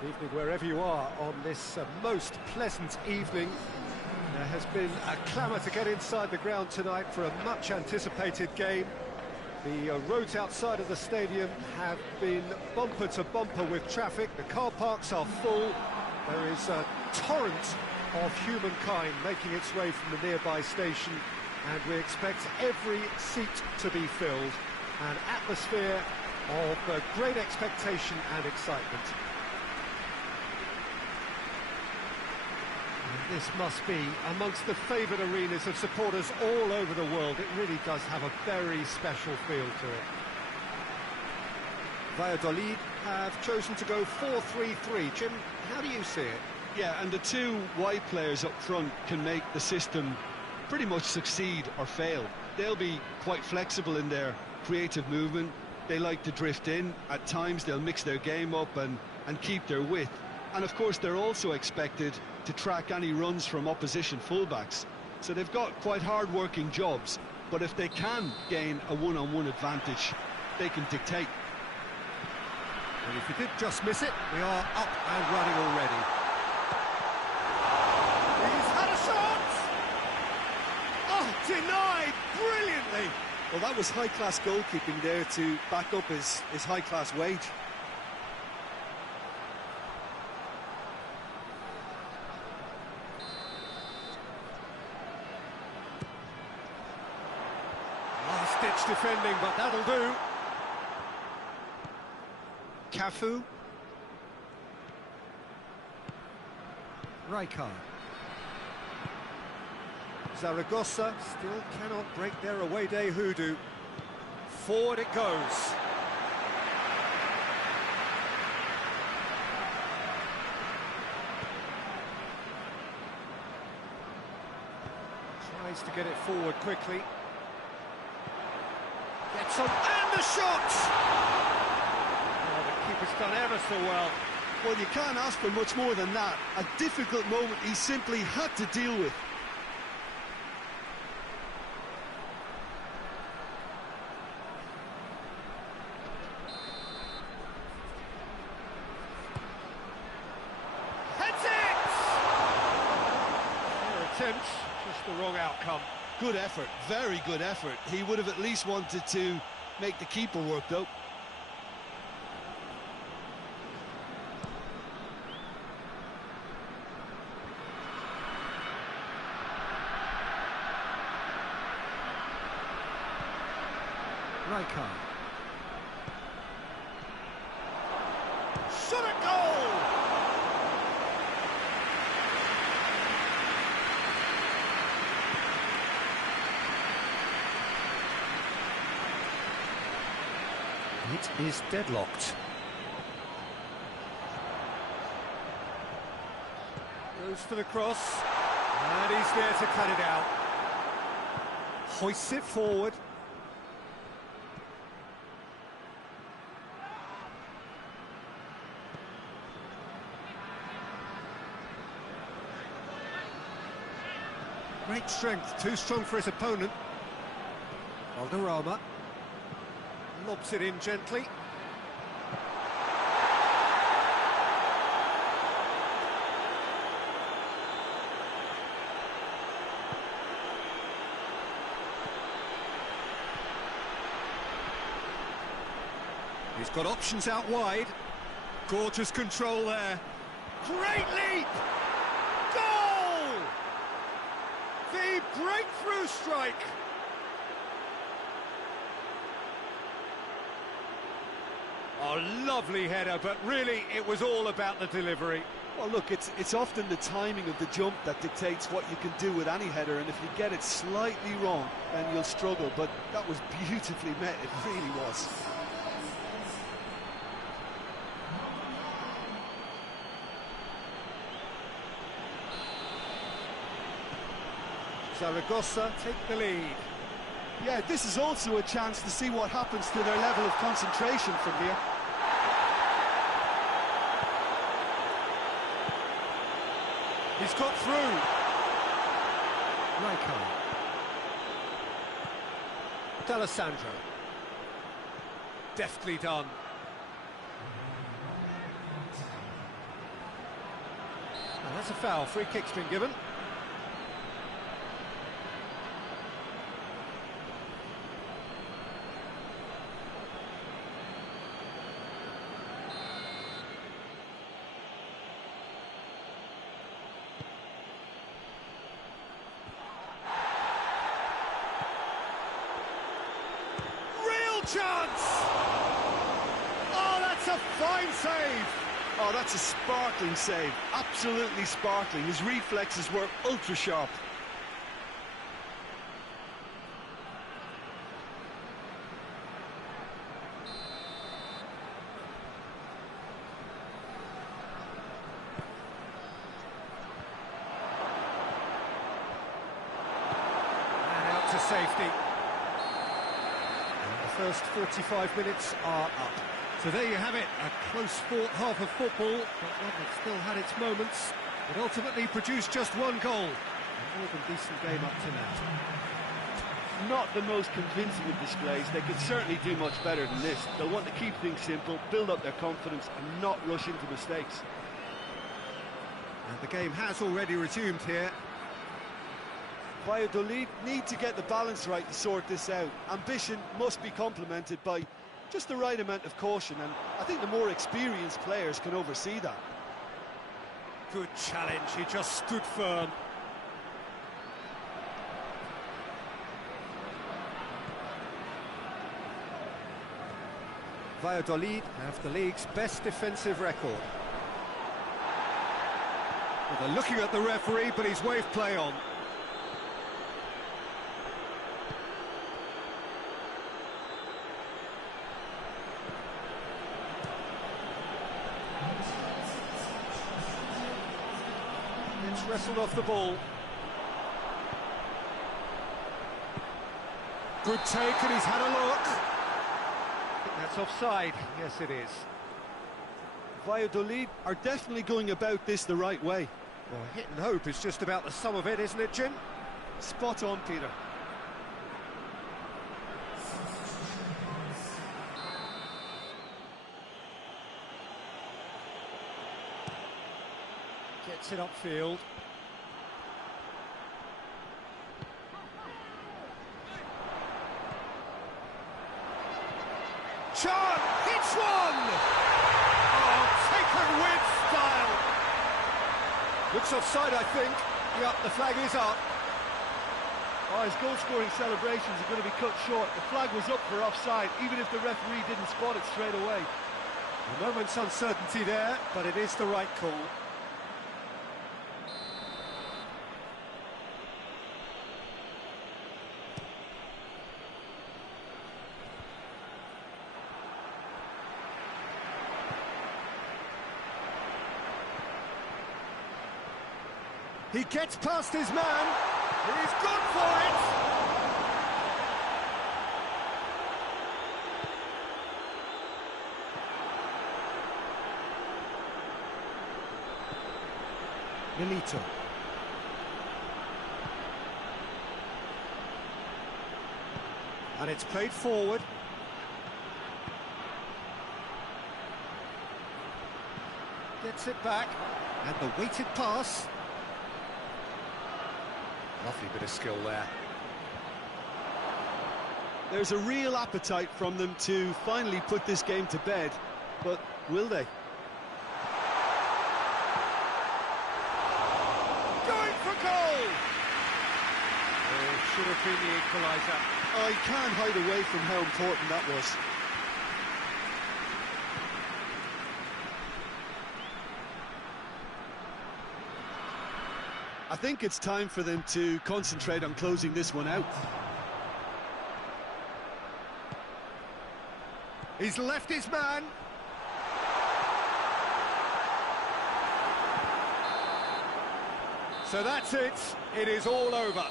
Good evening wherever you are on this most pleasant evening. There has been a clamour to get inside the ground tonight for a much-anticipated game. The roads outside of the stadium have been bumper to bumper with traffic. The car parks are full. There is a torrent of humankind making its way from the nearby station, and we expect every seat to be filled. An atmosphere of great expectation and excitement. This must be amongst the favoured arenas of supporters all over the world. It really does have a very special feel to it. Valladolid have chosen to go 4-3-3. Jim, how do you see it? Yeah, and the two wide players up front can make the system pretty much succeed or fail. They'll be quite flexible in their creative movement. They like to drift in. At times they'll mix their game up and keep their width. And of course they're also expected to track any runs from opposition fullbacks. So they've got quite hard-working jobs, but if they can gain a one-on-one advantage, they can dictate. And if you did just miss it, we are up and running already. He's had a shot! Oh, denied brilliantly! Well, that was high-class goalkeeping there to back up his high-class wage. Last-ditch defending, but that'll do. Cafu. Rijkaard. Zaragoza still cannot break their away day hoodoo. Forward it goes. Tries to get it forward quickly. Gets on, and the shot! Oh, the keeper's done ever so well. Well, you can't ask for much more than that. A difficult moment he simply had to deal with. Heads it! Their attempts, just the wrong outcome. Good effort, very good effort. He would have at least wanted to make the keeper work, though. Rijkaard. Shot at goal! It is deadlocked. Goes for the cross, and he's there to cut it out. Hoists it forward. Great strength, too strong for his opponent. Valderrama lobs it in gently. He's got options out wide. Gorgeous control there. Great leap! Goal! The breakthrough strike! Oh, lovely header, but really it was all about the delivery. Well, look, it's often the timing of the jump that dictates what you can do with any header, and if you get it slightly wrong, then you'll struggle, but that was beautifully met, it really was. Zaragoza take the lead. Yeah, this is also a chance to see what happens to their level of concentration from here. He's got through. Rijkaard. D'Alessandro. Deftly done. Well, that's a foul. Free kick's been given. Chance! Oh, that's a fine save! Oh, that's a sparkling save. Absolutely sparkling. His reflexes were ultra sharp. And out to safety. First 45 minutes are up. So there you have it, a close-fought half of football, but one that still had its moments. It ultimately produced just one goal. A more than decent game up to now. Not the most convincing of displays. They could certainly do much better than this. They'll want to keep things simple, build up their confidence and not rush into mistakes. And the game has already resumed here. Valladolid need to get the balance right to sort this out. Ambition must be complemented by just the right amount of caution, and I think the more experienced players can oversee that. Good challenge, he just stood firm. Valladolid have the league's best defensive record. Well, they're looking at the referee, but he's waved play on. Wrestled off the ball. Good take, and he's had a look. I think that's offside. Yes, it is. Valladolid are definitely going about this the right way. Well, hit and hope is just about the sum of it, isn't it, Jim? Spot on, Peter. Gets it upfield. Chan hits one! Oh, taken with style! Looks offside, I think. Yep, the flag is up. Oh, his goal-scoring celebrations are going to be cut short. The flag was up for offside, even if the referee didn't spot it straight away. A moment's uncertainty there, but it is the right call. He gets past his man. He's gone for it. Milito. And it's played forward. Gets it back. And the weighted pass. Lovely bit of skill there. There's a real appetite from them to finally put this game to bed, but will they? Going for goal! Oh, should have been the equaliser. I can't hide away from how important that was. I think it's time for them to concentrate on closing this one out. He's left his man. So that's it. It is all over.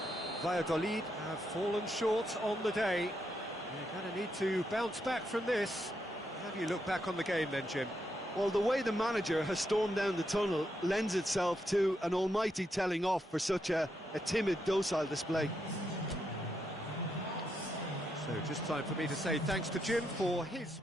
Valladolid have fallen short on the day. They're going to need to bounce back from this. How do you look back on the game then, Jim? Well, the way the manager has stormed down the tunnel lends itself to an almighty telling off for such a timid, docile display. So just time for me to say thanks to Jim for his...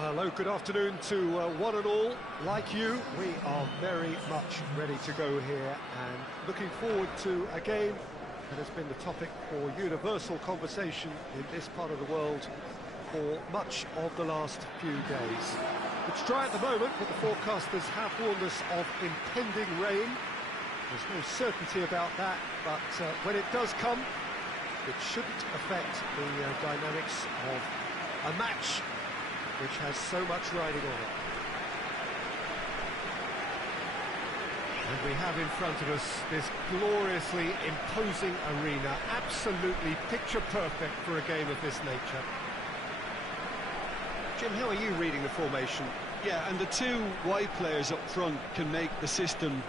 Well, hello, good afternoon to one and all. Like you, we are very much ready to go here and looking forward to a game that has been the topic for universal conversation in this part of the world for much of the last few days. It's dry at the moment, but the forecasters have warned us of impending rain. There's no certainty about that, but when it does come, it shouldn't affect the dynamics of a match which has so much riding on it. And we have in front of us this gloriously imposing arena, absolutely picture perfect for a game of this nature. Jim, how are you reading the formation? Yeah, and the two wide players up front can make the system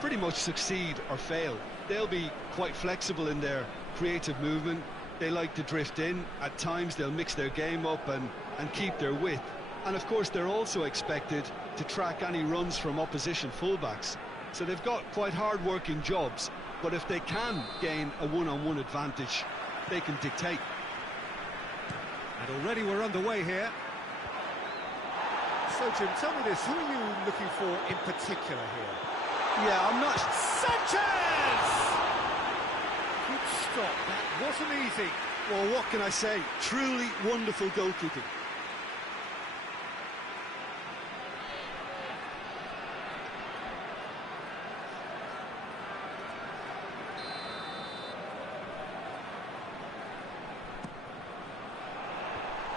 pretty much succeed or fail. They'll be quite flexible in their creative movement. They like to drift in. At times they'll mix their game up and keep their width. And of course they're also expected to track any runs from opposition fullbacks. So they've got quite hard-working jobs, but if they can gain a one-on-one advantage, they can dictate. And already we're underway here. So Jim, tell me this, who are you looking for in particular here? Yeah, I'm not... Sanchez! Good stop, that wasn't easy. Well, what can I say? Truly wonderful goalkeeping.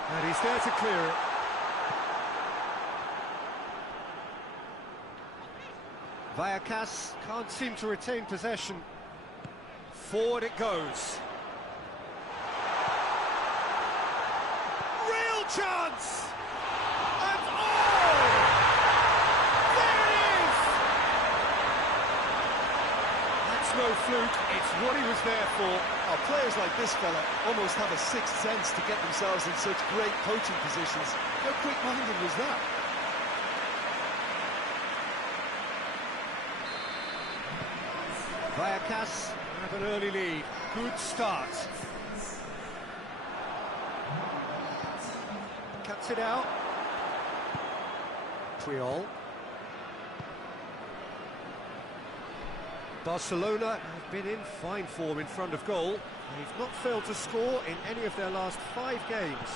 And he's there to clear it. Vallecano can't seem to retain possession. Forward it goes. Real chance! And oh! There it is! That's no fluke, it's what he was there for. Oh, players like this fella almost have a sixth sense to get themselves in such great coaching positions. How quick-minded was that? Vallecano have an early lead. Good start. Cuts it out. Puyol. Barcelona have been in fine form in front of goal. They've not failed to score in any of their last 5 games.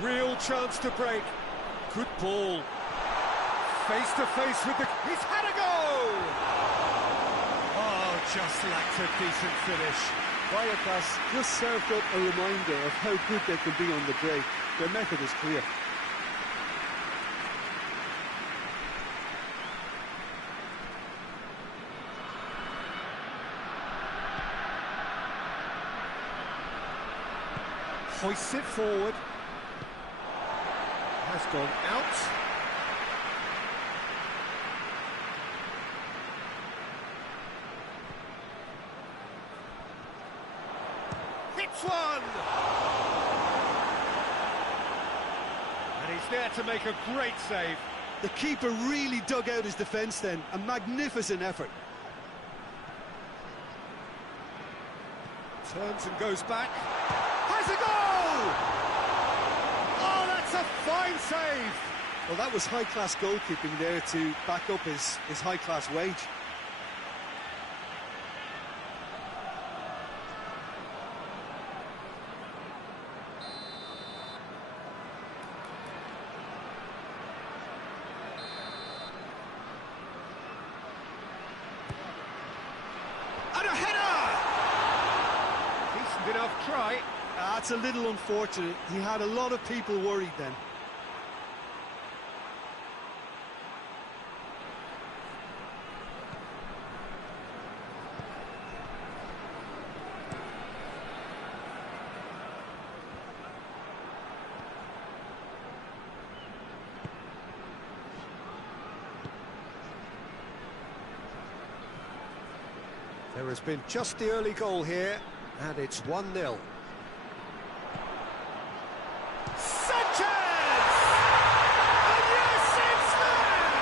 A real chance to break. Good ball. Face to face with the... He's had a go! Oh, just lacked a decent finish. Vallecano just served up a reminder of how good they can be on the break. Their method is clear. Hoists it forward. Has gone out. Hits one! And he's there to make a great save. The keeper really dug out his defence then. A magnificent effort. Turns and goes back. Has a goal! Oh, that's a fine save! Well, that was high-class goalkeeping there to back up his high-class wage. And a header! Decent enough try. That's a little unfortunate. He had a lot of people worried then. There has been just the early goal here, and it's 1-0. Sanchez! And yes, it's there!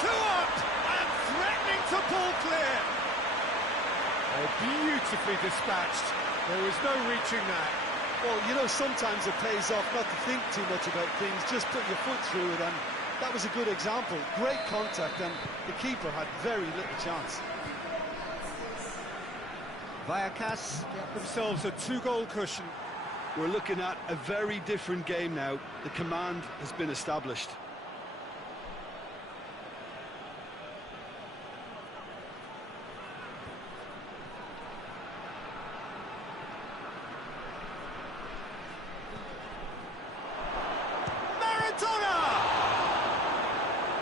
2 up and threatening to pull clear. Oh, beautifully dispatched. There was no reaching that. Well, you know, sometimes it pays off not to think too much about things, just put your foot through it, and that was a good example. Great contact, and the keeper had very little chance. Vallecas get themselves a 2-goal cushion. We're looking at a very different game now. The command has been established.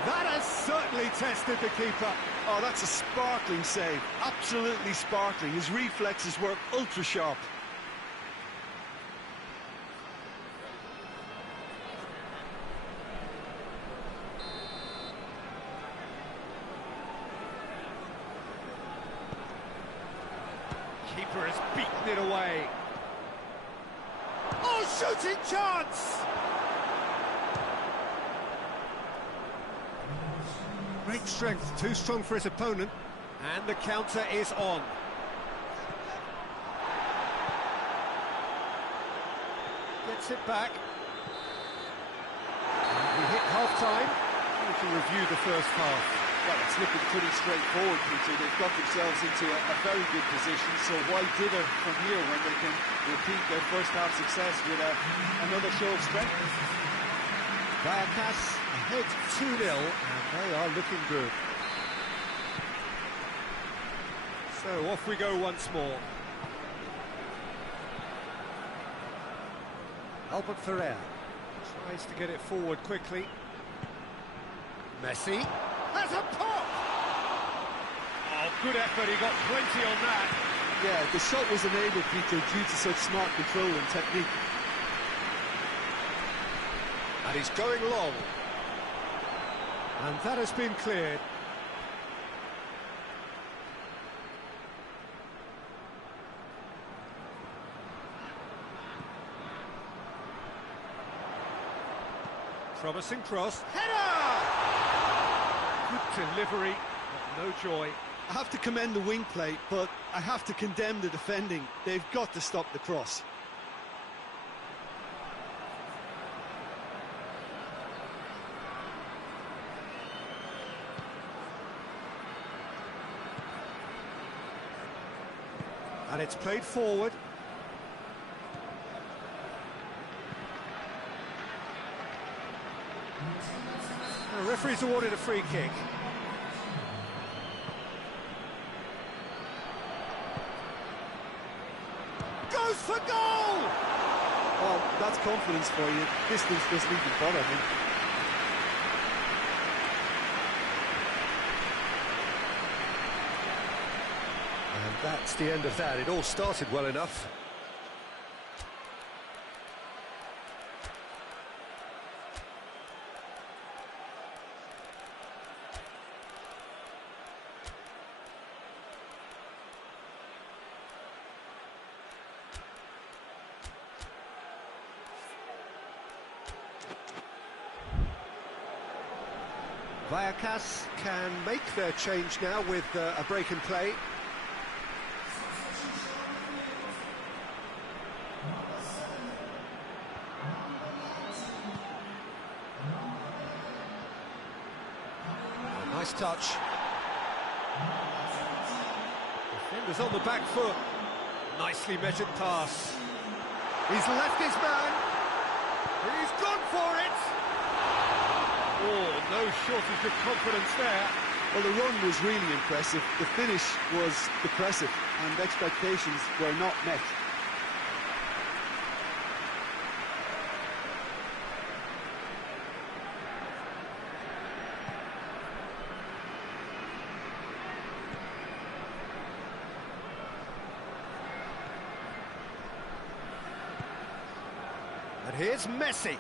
That has certainly tested the keeper. Oh, that's a sparkling save. Absolutely sparkling. His reflexes were ultra sharp. Keeper has beaten it away. Oh, shooting chance! Great strength, too strong for his opponent, and the counter is on. Gets it back. And we hit half-time. We can review the first half. Well, it's looking pretty straightforward, Peter. They've got themselves into a very good position, so why dither from here when they can repeat their first half success with another show of strength? Vallecas ahead 2-0, and they are looking good. So off we go once more. Albert Ferrer tries to get it forward quickly. Messi has a pop! Oh, good effort, he got plenty on that. Yeah, the shot was enabled, Peter, due to such smart control and technique. And he's going long. And that has been cleared. Promising cross. Header! Good delivery, but no joy. I have to commend the wing play, but I have to condemn the defending. They've got to stop the cross. And it's played forward. The referee's awarded a free kick. Goes for goal! Well, that's confidence for you. Distance doesn't even bother him. And that's the end of that. It all started well enough. Vallecas can make their change now with a break in play. Nice touch. Defender's on the back foot. Nicely measured pass. He's left his man. He's gone for it. Oh, no shortage of confidence there. Well, the run was really impressive. The finish was depressive, and expectations were not met. And here's Messi.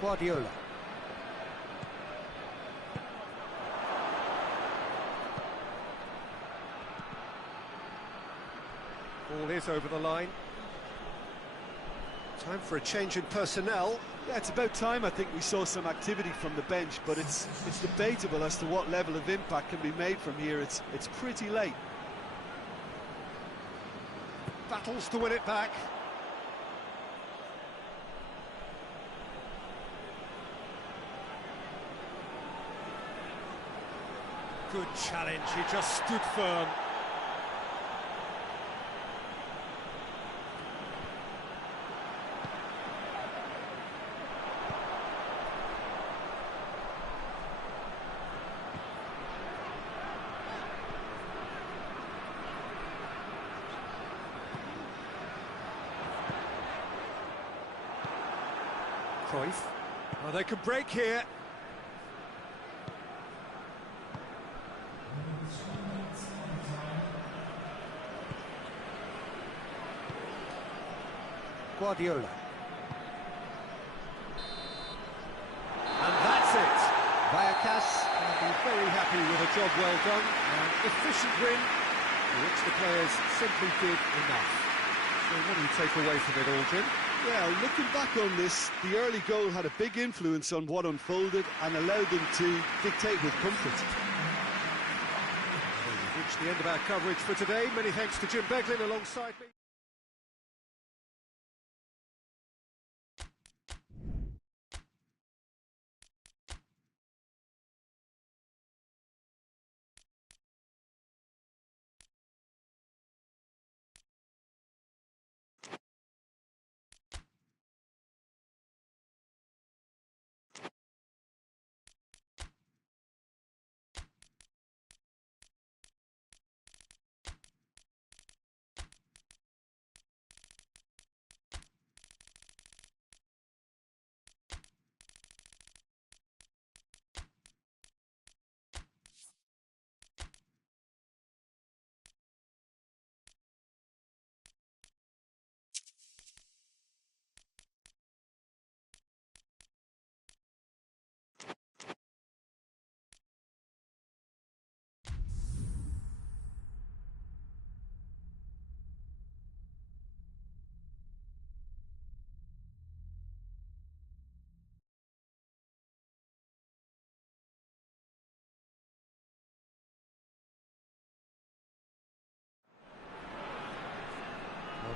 Guardiola. Ball is over the line. Time for a change in personnel. Yeah, it's about time I think we saw some activity from the bench, but it's debatable as to what level of impact can be made from here. It's pretty late. Battles to win it back. Good challenge, he just stood firm. Cruyff. Oh, they could break here. Guardiola. And that's it. Vallecano will be very happy with a job well done. An efficient win, for which the players simply did enough. So what do you take away from it all, Jim? Yeah, looking back on this, the early goal had a big influence on what unfolded and allowed them to dictate with comfort. We've reached the end of our coverage for today. Many thanks to Jim Beglin alongside me.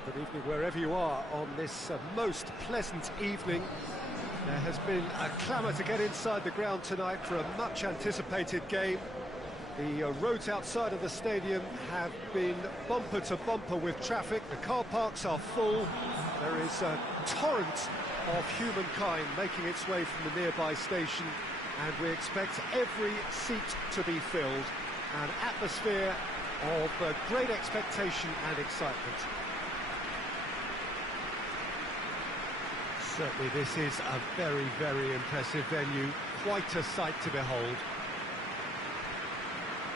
Good evening wherever you are on this most pleasant evening. There has been a clamour to get inside the ground tonight for a much anticipated game. The roads outside of the stadium have been bumper to bumper with traffic. The car parks are full. There is a torrent of humankind making its way from the nearby station, and we expect every seat to be filled. An atmosphere of great expectation and excitement. Certainly this is a very, very impressive venue, quite a sight to behold.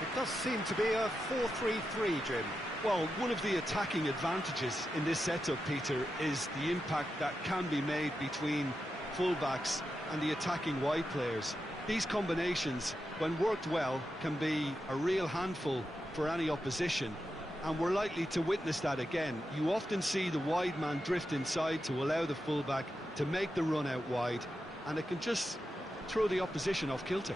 It does seem to be a 4-3-3, Jim. Well, one of the attacking advantages in this setup, Peter, is the impact that can be made between fullbacks and the attacking wide players. These combinations, when worked well, can be a real handful for any opposition, and we're likely to witness that again. You often see the wide man drift inside to allow the fullback to make the run out wide, and it can just throw the opposition off kilter.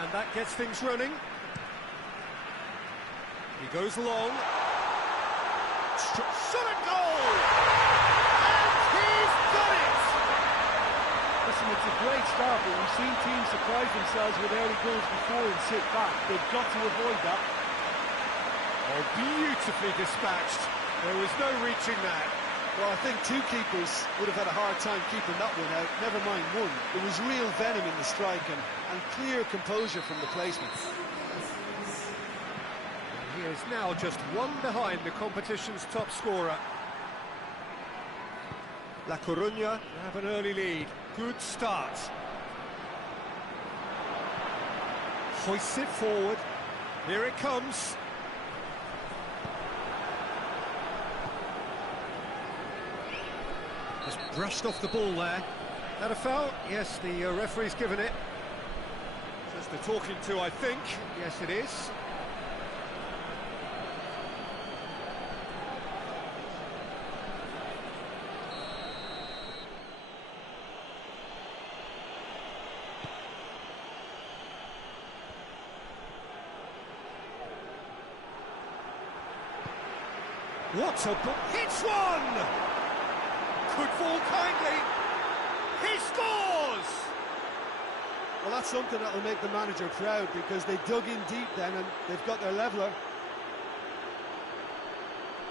And that gets things running. He goes long. Shot a goal! And he's done it! Listen, it's a great start, but we've seen teams surprise themselves with early goals before and sit back. They've got to avoid that. Oh, beautifully dispatched. There was no reaching that. Well, I think two keepers would have had a hard time keeping that one out, never mind one. There was real venom in the strike and clear composure from the placement. He is now just one behind the competition's top scorer. La Coruña have an early lead. Good start. Hoists it forward. Here it comes. Just brushed off the ball there. That a foul? Yes, the referee's given it. Just the talking to, I think. Yes, it is. What a hits one! Could fall kindly. He scores! Well, that's something that will make the manager proud, because they dug in deep then and they've got their leveller.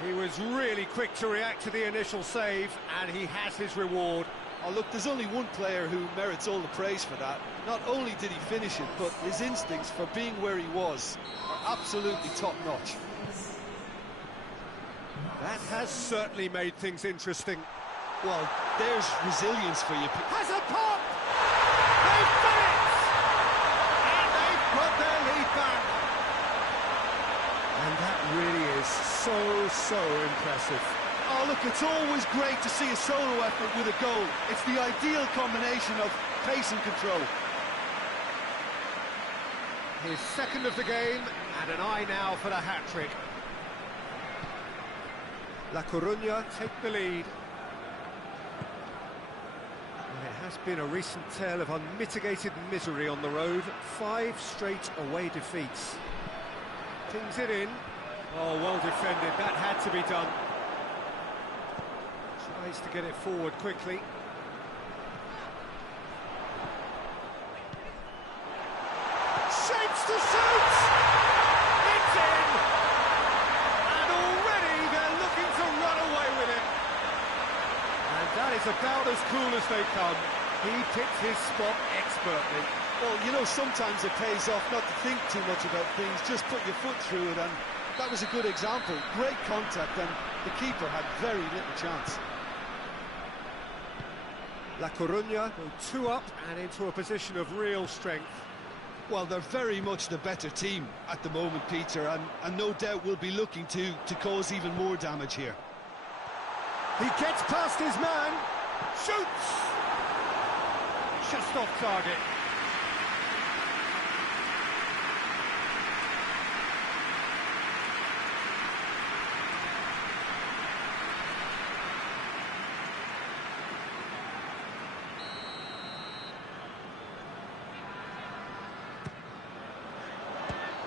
He was really quick to react to the initial save, and he has his reward. Oh, look, there's only one player who merits all the praise for that. Not only did he finish it, but his instincts for being where he was are absolutely top-notch. That has certainly made things interesting. Well, there's resilience for you. Has a pop! They've done it! And they've put their lead back. And that really is so impressive. Oh, look, it's always great to see a solo effort with a goal. It's the ideal combination of pace and control. His second of the game, and an eye now for the hat-trick. La Coruña take the lead. And it has been a recent tale of unmitigated misery on the road. 5 straight away defeats. Pings it in. Oh, well defended. That had to be done. Tries to get it forward quickly. Shapes to shoot! It's in! And already they're looking to run away with it. And that is about as cool as they come. He picked his spot expertly. Well, you know, sometimes it pays off not to think too much about things, just put your foot through it, and that was a good example. Great contact, and the keeper had very little chance. La Coruña go 2 up and into a position of real strength. Well, they're very much the better team at the moment, Peter, and no doubt will be looking to cause even more damage here. He gets past his man, shoots! Just off target.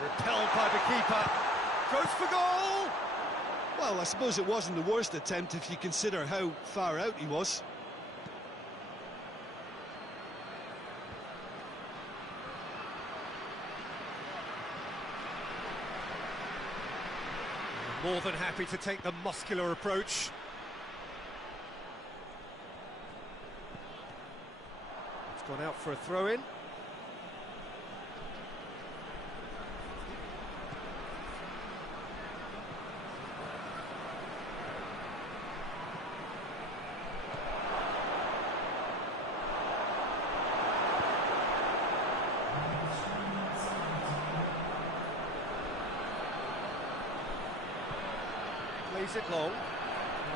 Repelled by the keeper. Goes for goal! Well, I suppose it wasn't the worst attempt if you consider how far out he was. More than happy to take the muscular approach. It's gone out for a throw-in. Plays it long.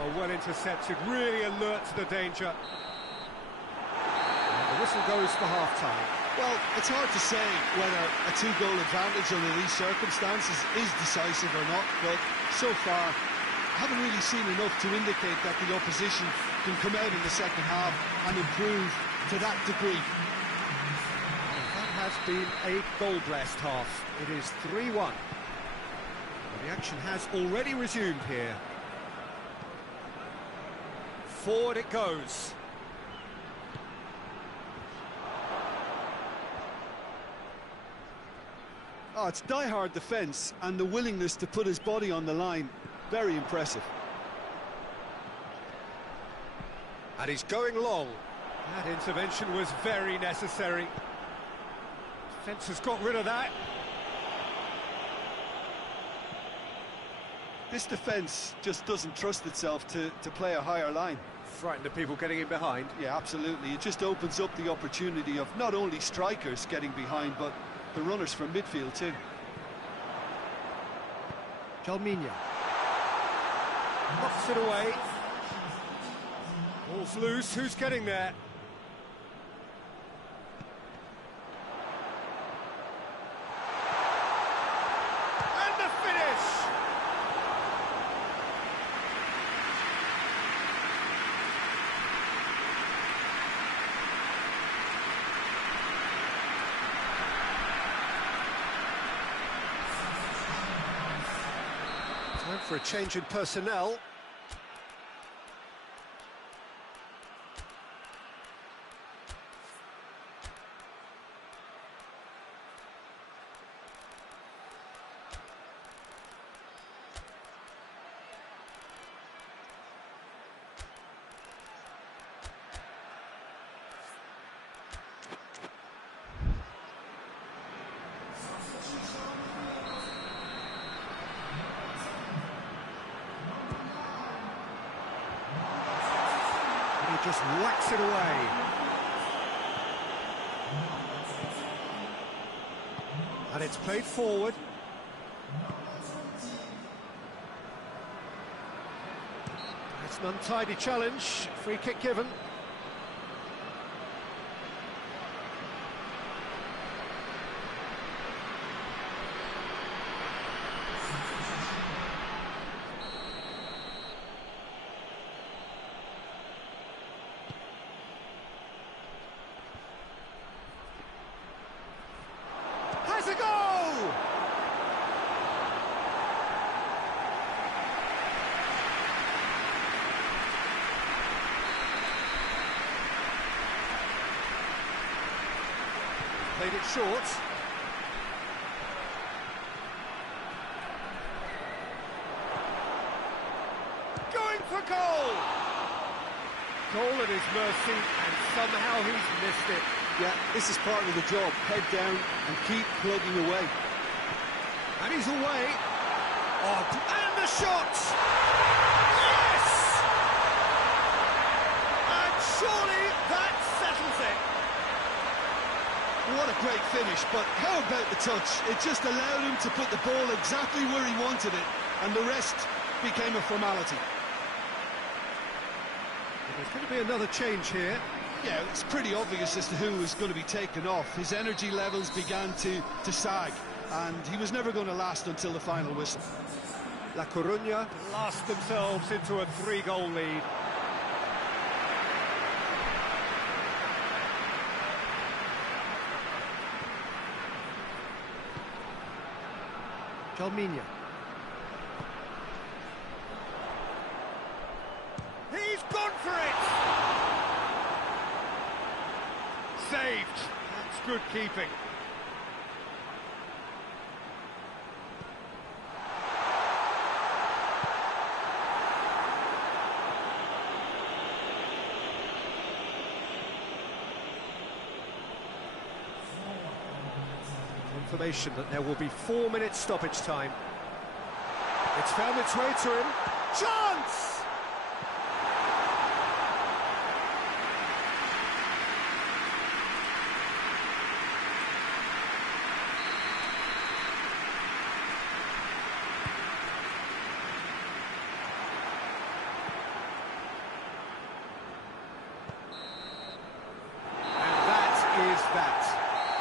Oh, well intercepted, really alert to the danger. And the whistle goes for half-time. Well, it's hard to say whether a 2-goal advantage under these circumstances is decisive or not, but so far I haven't really seen enough to indicate that the opposition can come out in the second half and improve to that degree. That has been a goal-blessed half. It is 3-1. The action has already resumed here. Forward it goes. Oh, it's die-hard defence and the willingness to put his body on the line. Very impressive. And he's going long. That intervention was very necessary. Defence has got rid of that. This defence just doesn't trust itself to play a higher line. Frightened of people getting in behind. Yeah, absolutely. It just opens up the opportunity of not only strikers getting behind, but the runners from midfield too. Jalminha knocks it away. Ball's loose, who's getting there? And the finish! Time for a change in personnel. Just whacks it away. And it's played forward. It's an untidy challenge. Free kick given. Has a goal! Played it short. Going for goal! Goal at his mercy, and somehow he's missed it. Yeah, this is part of the job. Head down and keep plugging away. And he's away. Oh, and the shot! Yes! And surely that settles it. What a great finish, but how about the touch? It just allowed him to put the ball exactly where he wanted it, and the rest became a formality. There's going to be another change here. Yeah, it's pretty obvious as to who was going to be taken off. His energy levels began to sag, and he was never going to last until the final whistle. La Coruña blast themselves into a 3-goal lead. Jalminha. He's gone for it! Saved. That's good keeping. Confirmation that there will be 4 minutes stoppage time. It's found its way to him. Chance!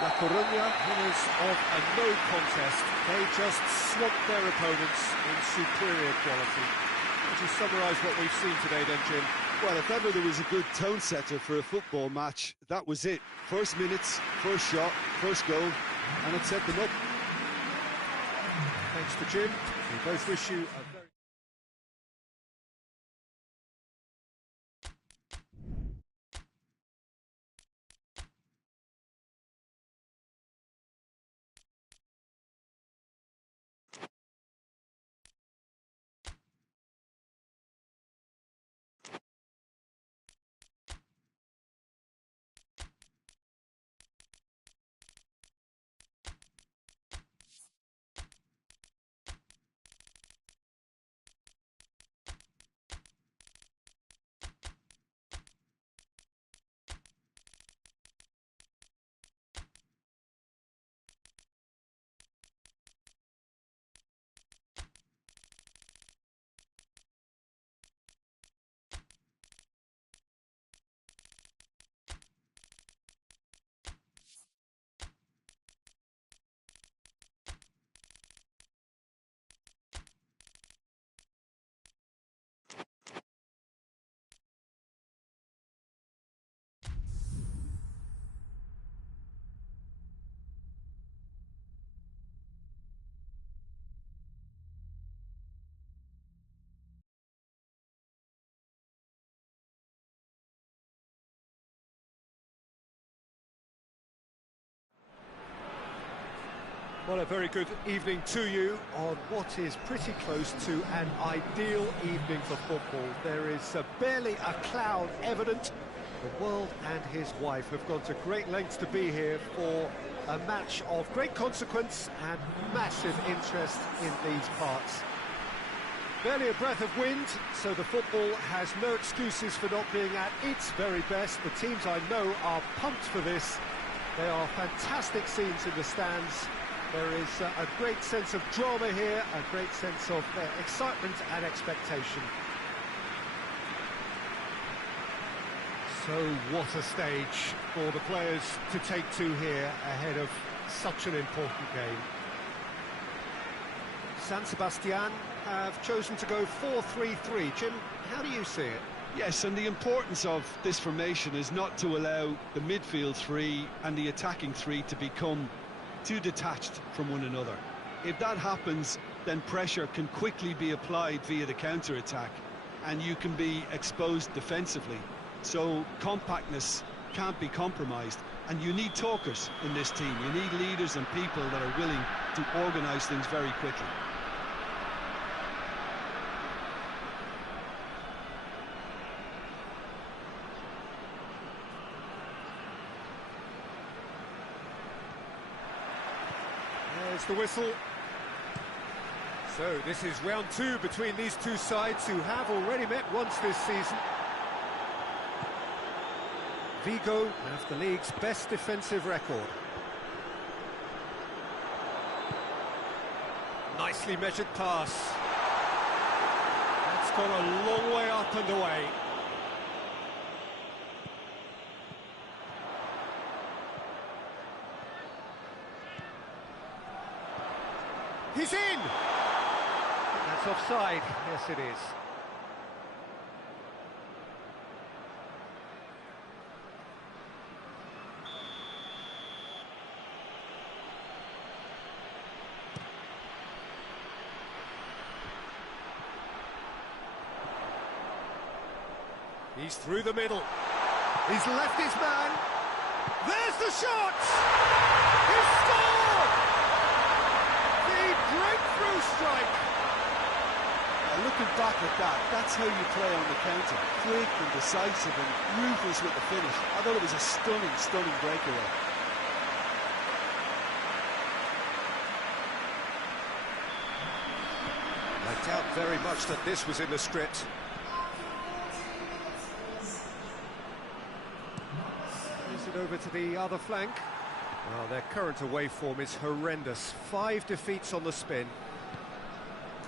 La Coruña, winners of a no contest. They just swamped their opponents in superior quality. Would you summarise what we've seen today then, Jim? Well, if ever there was a good tone setter for a football match, that was it. First minutes, first shot, first goal, and it set them up. Thanks to Jim. We both wish you a very... Well, a very good evening to you on what is pretty close to an ideal evening for football. There is barely a cloud evident. The world and his wife have gone to great lengths to be here for a match of great consequence and massive interest in these parts. Barely a breath of wind, so the football has no excuses for not being at its very best. The teams I know are pumped for this. There are fantastic scenes in the stands. There is a great sense of drama here, a great sense of excitement and expectation. So what a stage for the players to take to here ahead of such an important game. San Sebastian have chosen to go 4-3-3. Jim, how do you see it? Yes, and the importance of this formation is not to allow the midfield three and the attacking three to become too detached from one another. If that happens, then pressure can quickly be applied via the counter-attack, and you can be exposed defensively. So compactness can't be compromised, and you need talkers in this team. You need leaders and people that are willing to organise things very quickly. There's the whistle. So this is round two between these two sides who have already met once this season. VIGO have the league's best defensive record. Nicely measured pass. That's gone a long way up and away. He's in! That's offside. Yes, it is. He's through the middle. He's left his man. There's the shot! He's scored! The breakthrough strike! Looking back at that, that's how you play on the counter. Quick and decisive and ruthless with the finish. I thought it was a stunning, stunning breakaway. I doubt very much that this was in the script. Is it over to the other flank? Well, their current away form is horrendous. 5 defeats on the spin.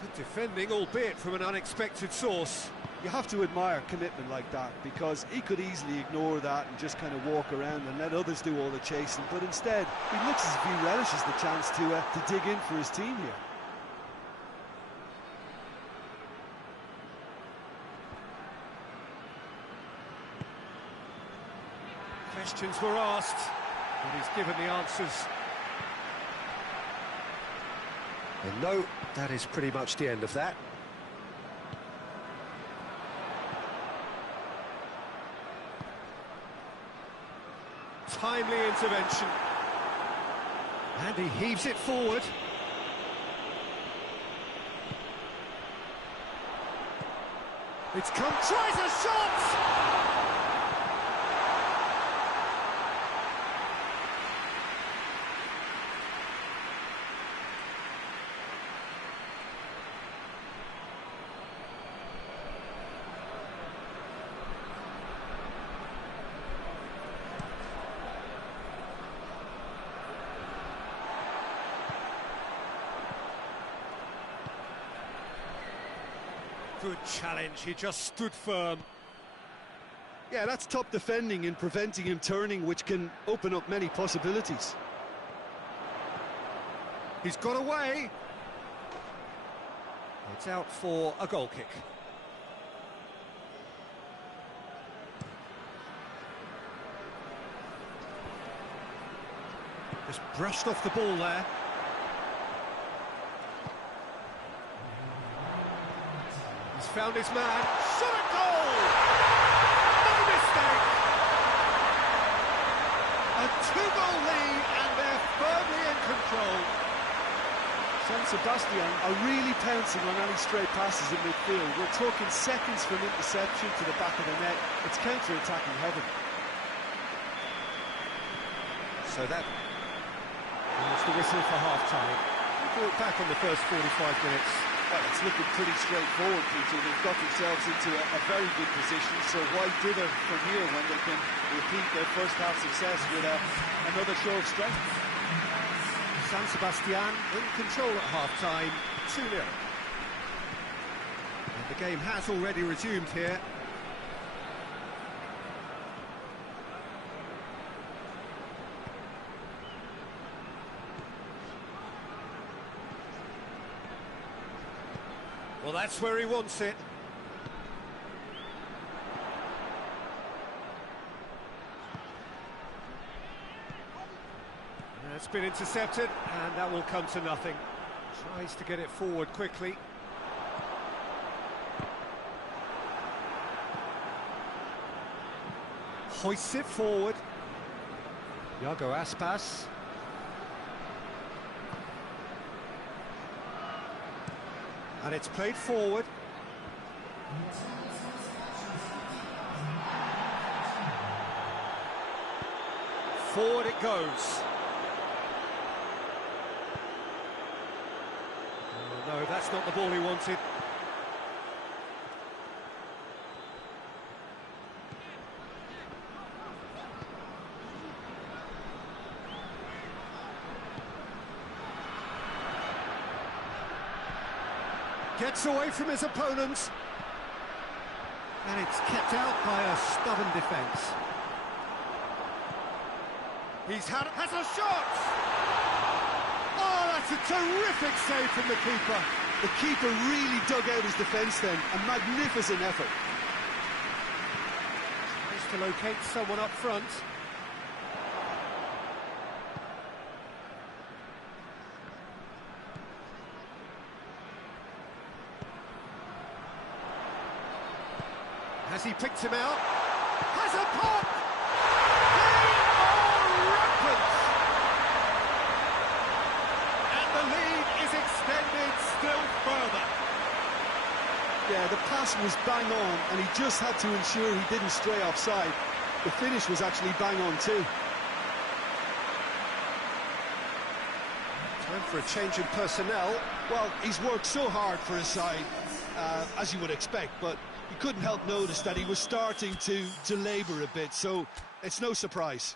Good defending, albeit from an unexpected source. You have to admire commitment like that, because he could easily ignore that and just kind of walk around and let others do all the chasing, but instead he looks as if he relishes the chance to dig in for his team here. Questions were asked, but he's given the answers. And no, that is pretty much the end of that. Timely intervention. And he heaves it forward. It's come, tries a shot! Good challenge, he just stood firm. Yeah, that's top defending and preventing him turning, which can open up many possibilities. He's got away. It's out for a goal kick. Just brushed off the ball there. He's found his man. Shot a goal! No mistake! A 2-goal lead, and they're firmly in control. San Sebastian are really pouncing on any stray passes in midfield. We're talking seconds from interception to the back of the net. It's counter-attacking heaven. So that's the whistle for half-time. We'll look back on the first 45 minutes. Well, it's looking pretty straightforward, Peter. They've got themselves into a very good position, so why dither from here when they can repeat their first half success with another show of strength? San Sebastian in control at half-time, 2-0. And the game has already resumed here. Well, that's where he wants it. It's been intercepted, and that will come to nothing. Tries to get it forward quickly. Hoists it forward. Iago Aspas. And it's played forward. Forward it goes. Oh, no, that's not the ball he wanted. Gets away from his opponents. And it's kept out by a stubborn defence. Has a shot! Oh, that's a terrific save from the keeper. The keeper really dug out his defence then. A magnificent effort. Tries to locate someone up front. Has he picked him out? Has a pop! They are rampant! And the lead is extended still further. Yeah, the pass was bang on, and he just had to ensure he didn't stray offside. The finish was actually bang on too. Time for a change in personnel. Well, he's worked so hard for his side, as you would expect, but you couldn't help notice that he was starting to labour a bit, so it's no surprise.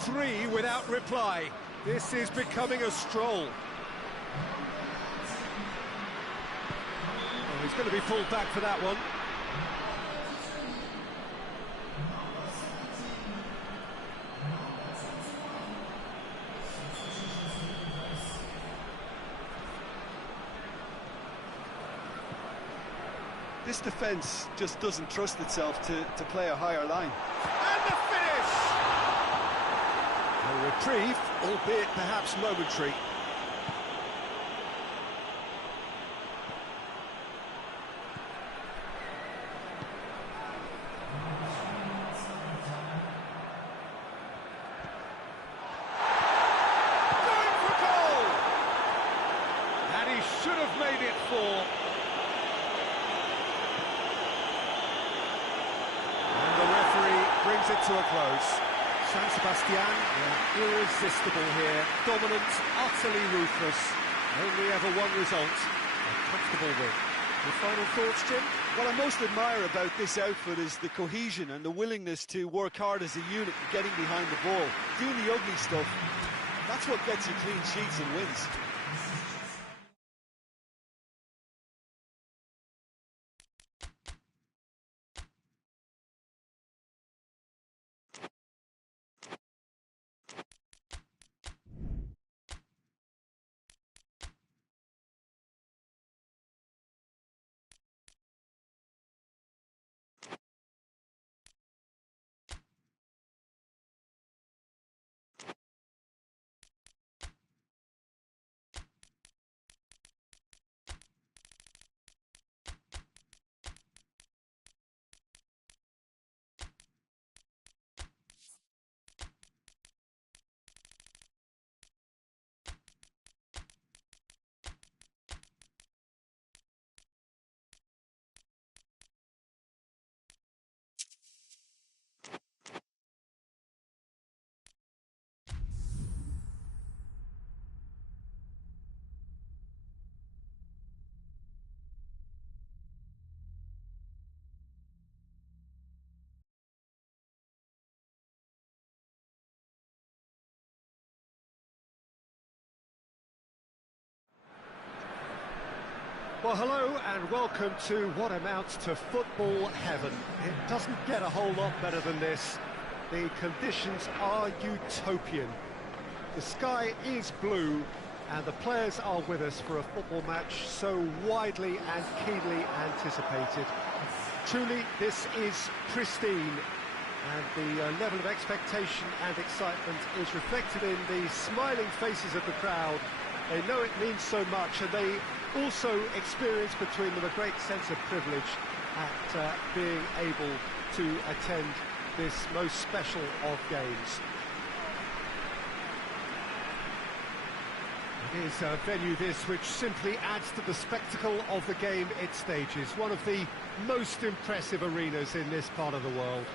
Three without reply. This is becoming a stroll. Oh, he's going to be pulled back for that one. This defence just doesn't trust itself to play a higher line. And the finish! A reprieve, albeit perhaps momentary. Going for goal! And he should have made it 4. And the referee brings it to a close. San Sebastian, irresistible here, dominant, utterly ruthless, only ever one result, a comfortable win. Your final thoughts, Jim? What I most admire about this outfit is the cohesion and the willingness to work hard as a unit, getting behind the ball, doing the ugly stuff. That's what gets you clean sheets and wins. Well, hello and welcome to what amounts to football heaven. It doesn't get a whole lot better than this. The conditions are utopian. The sky is blue and the players are with us for a football match so widely and keenly anticipated. Truly, this is pristine, and the level of expectation and excitement is reflected in the smiling faces of the crowd. They know it means so much, and they also experience between them a great sense of privilege at being able to attend this most special of games. It is a venue this which simply adds to the spectacle of the game it stages, one of the most impressive arenas in this part of the world.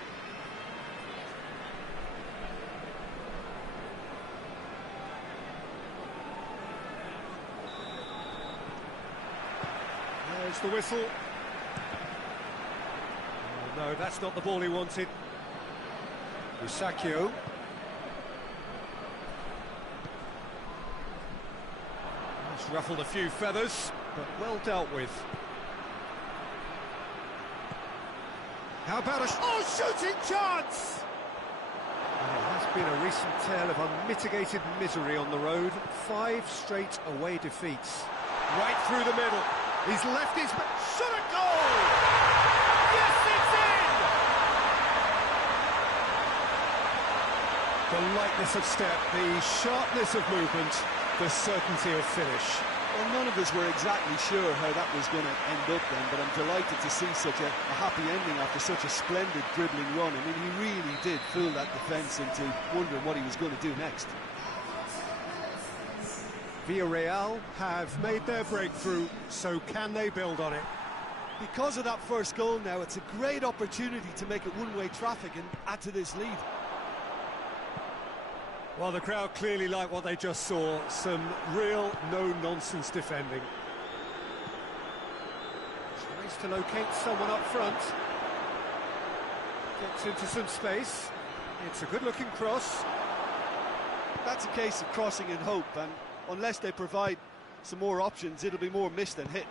There's the whistle. Oh, no, that's not the ball he wanted. Usakio. That's ruffled a few feathers, but well dealt with. How about a shooting chance! And it has been a recent tale of unmitigated misery on the road. 5 straight away defeats. Right through the middle. He's left his... shot a goal! Yes, it's in! The lightness of step, the sharpness of movement, the certainty of finish. Well, none of us were exactly sure how that was going to end up then, but I'm delighted to see such a happy ending after such a splendid dribbling run. I mean, he really did fool that defence into wondering what he was going to do next. Villarreal have made their breakthrough, so can they build on it? Because of that first goal now, it's a great opportunity to make it one-way traffic and add to this lead. Well, the crowd clearly like what they just saw. Some real no-nonsense defending. Tries to locate someone up front. Gets into some space. It's a good-looking cross. That's a case of crossing in hope, and unless they provide some more options, it'll be more miss than hit.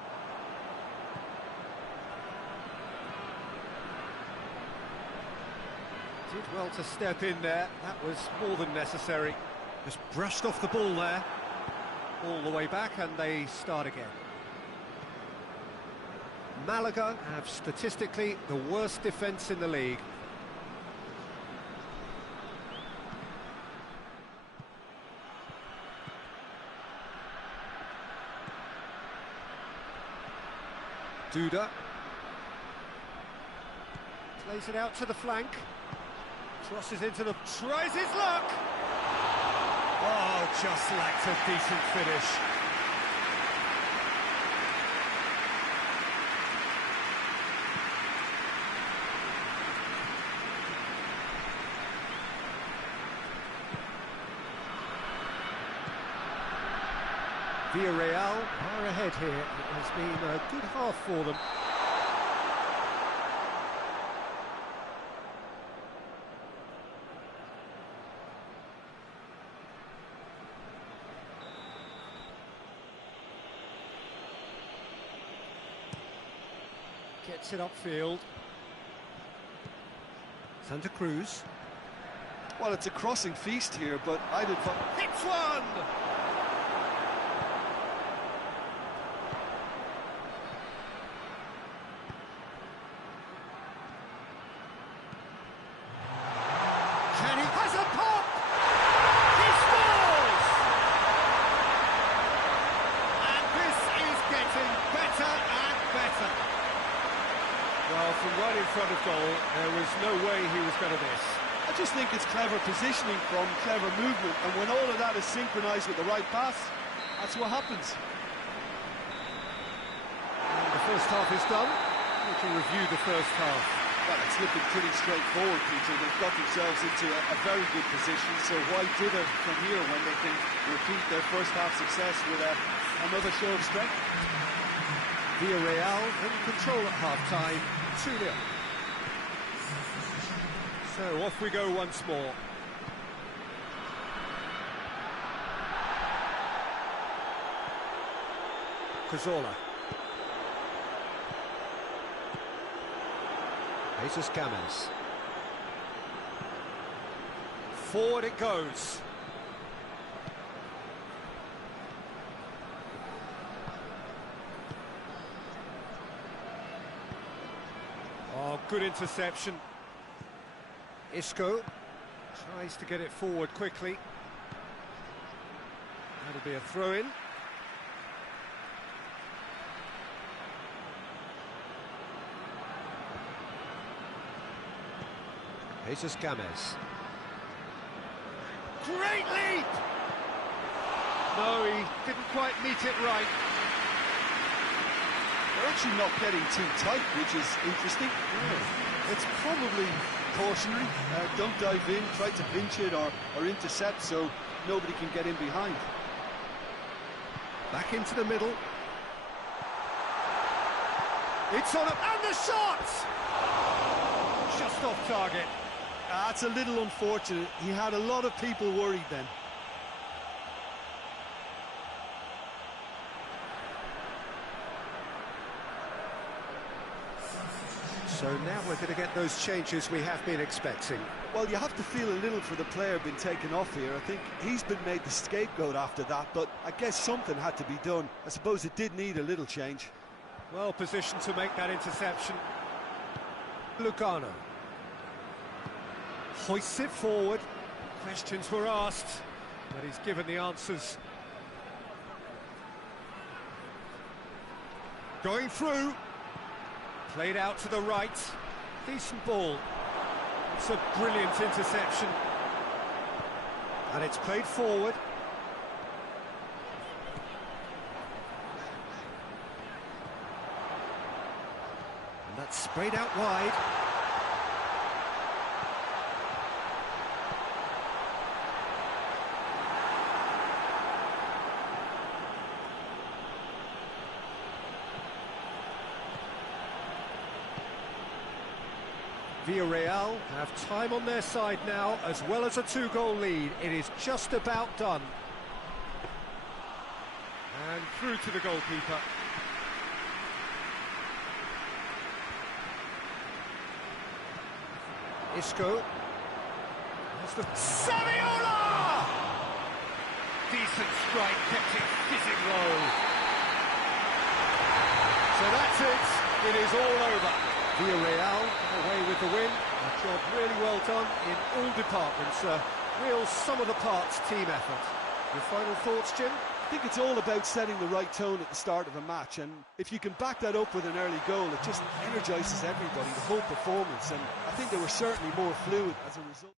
Did well to step in there. That was more than necessary. Just brushed off the ball there. All the way back, and they start again. Malaga have statistically the worst defence in the league. Duda plays it out to the flank, crosses into the... tries his luck! Oh, just lacked a decent finish. Villarreal are ahead here. It has been a good half for them. Gets it upfield. Santa Cruz. Well, it's a crossing feast here, but I'd advise... Hits one! Has a pop! He scores! And this is getting better and better. Well, from right in front of goal, there was no way he was going to miss. I just think it's clever positioning from clever movement, and when all of that is synchronised with the right pass, that's what happens. And the first half is done. We can review the first half. Well, it's looking pretty straightforward, Peter. They've got themselves into a very good position, so why dither from here when they can repeat their first half success with another show of strength? Villarreal in control at half-time, 2-0. So off we go once more. Cazorla. Jesus Gomez. Forward it goes. Oh, good interception. Isco tries to get it forward quickly. That'll be a throw-in. Jesus Gomez. Great leap! No, he didn't quite meet it right. They're actually not getting too tight, which is interesting. It's probably cautionary. Don't dive in, try to pinch it or intercept so nobody can get in behind. Back into the middle. It's on up, and the shot! Just off target. That's a little unfortunate. He had a lot of people worried then. So now we're going to get those changes we have been expecting. Well, you have to feel a little for the player being taken off here. I think he's been made the scapegoat after that, but I guess something had to be done. I suppose it did need a little change. Well positioned to make that interception. Lugano hoists it forward. Questions were asked, but he's given the answers. Going through. Played out to the right. Decent ball. It's a brilliant interception. And it's played forward. And that's sprayed out wide. Villarreal have time on their side now, as well as a 2-goal lead. It is just about done. And through to the goalkeeper. Isco. That's the Saviola! Decent strike, kept it fizzing low. So that's it. It is all over. Villarreal away with the win. A job really well done in all departments. A real sum-of-the-parts team effort. Your final thoughts, Jim? I think it's all about setting the right tone at the start of a match, and if you can back that up with an early goal, it just energises everybody, the whole performance, and I think they were certainly more fluid as a result.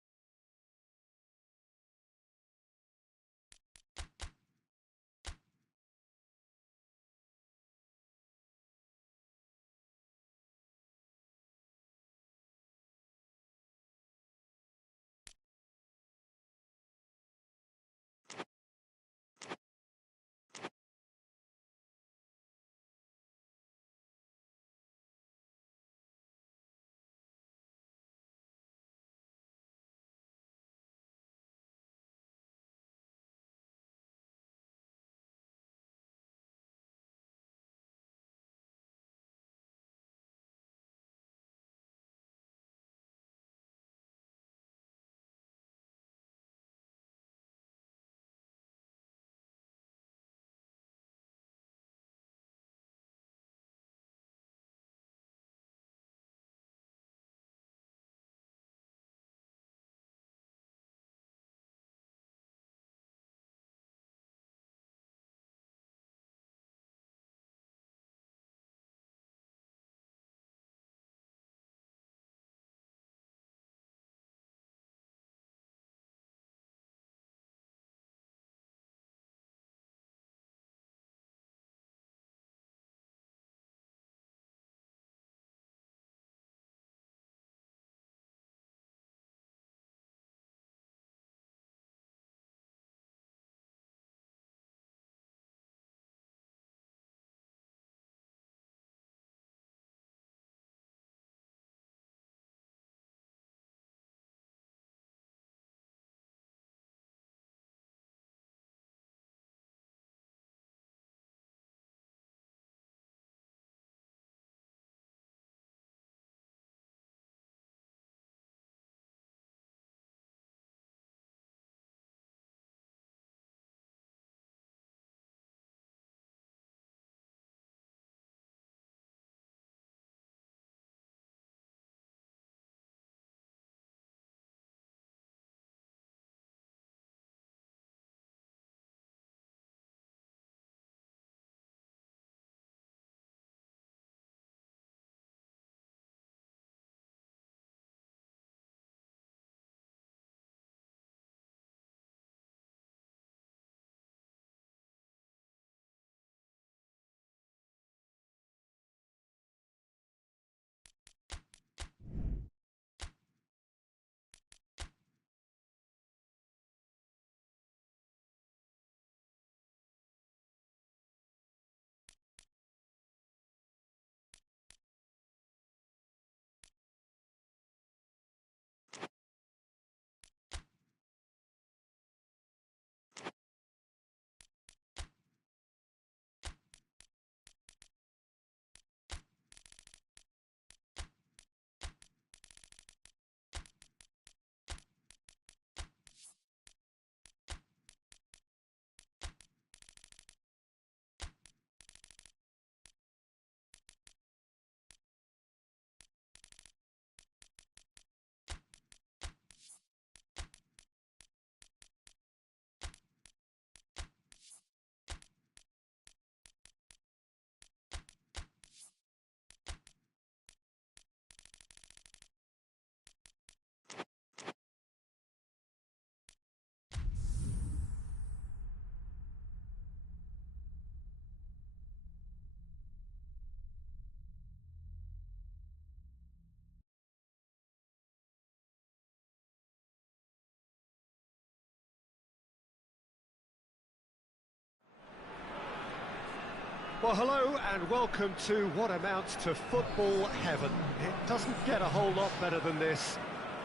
Well, hello and welcome to what amounts to football heaven. It doesn't get a whole lot better than this.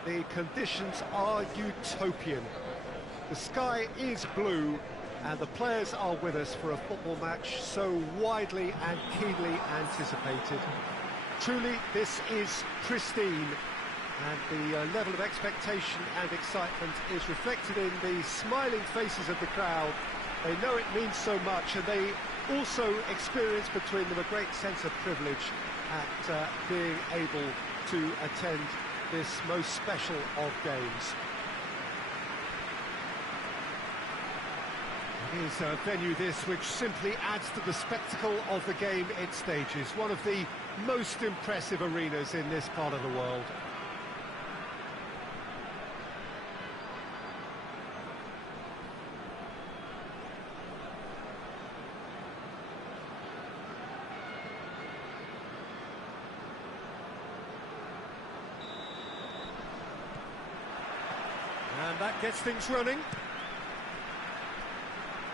The conditions are utopian. The sky is blue and the players are with us for a football match so widely and keenly anticipated. Truly, this is pristine, and the level of expectation and excitement is reflected in the smiling faces of the crowd. They know it means so much, and they also experience between them a great sense of privilege at being able to attend this most special of games. It is a venue this which simply adds to the spectacle of the game it stages, one of the most impressive arenas in this part of the world. And that gets things running.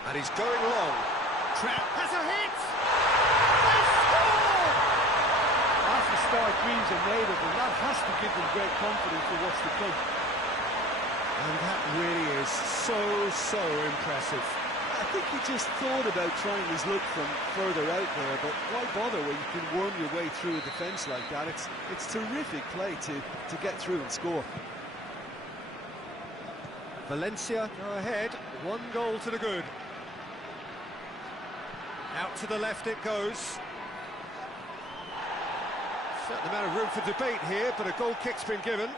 And he's going long. Trap has a hit! They score! That's the start dreams are made of, and that has to give them great confidence for what's to come. And that really is so impressive. I think he just thought about trying his luck from further out there, but why bother when you can worm your way through a defence like that? It's terrific play to get through and score. Valencia go ahead, 1 goal to the good. Out to the left it goes. Certain amount of room for debate here, but a goal kick's been given.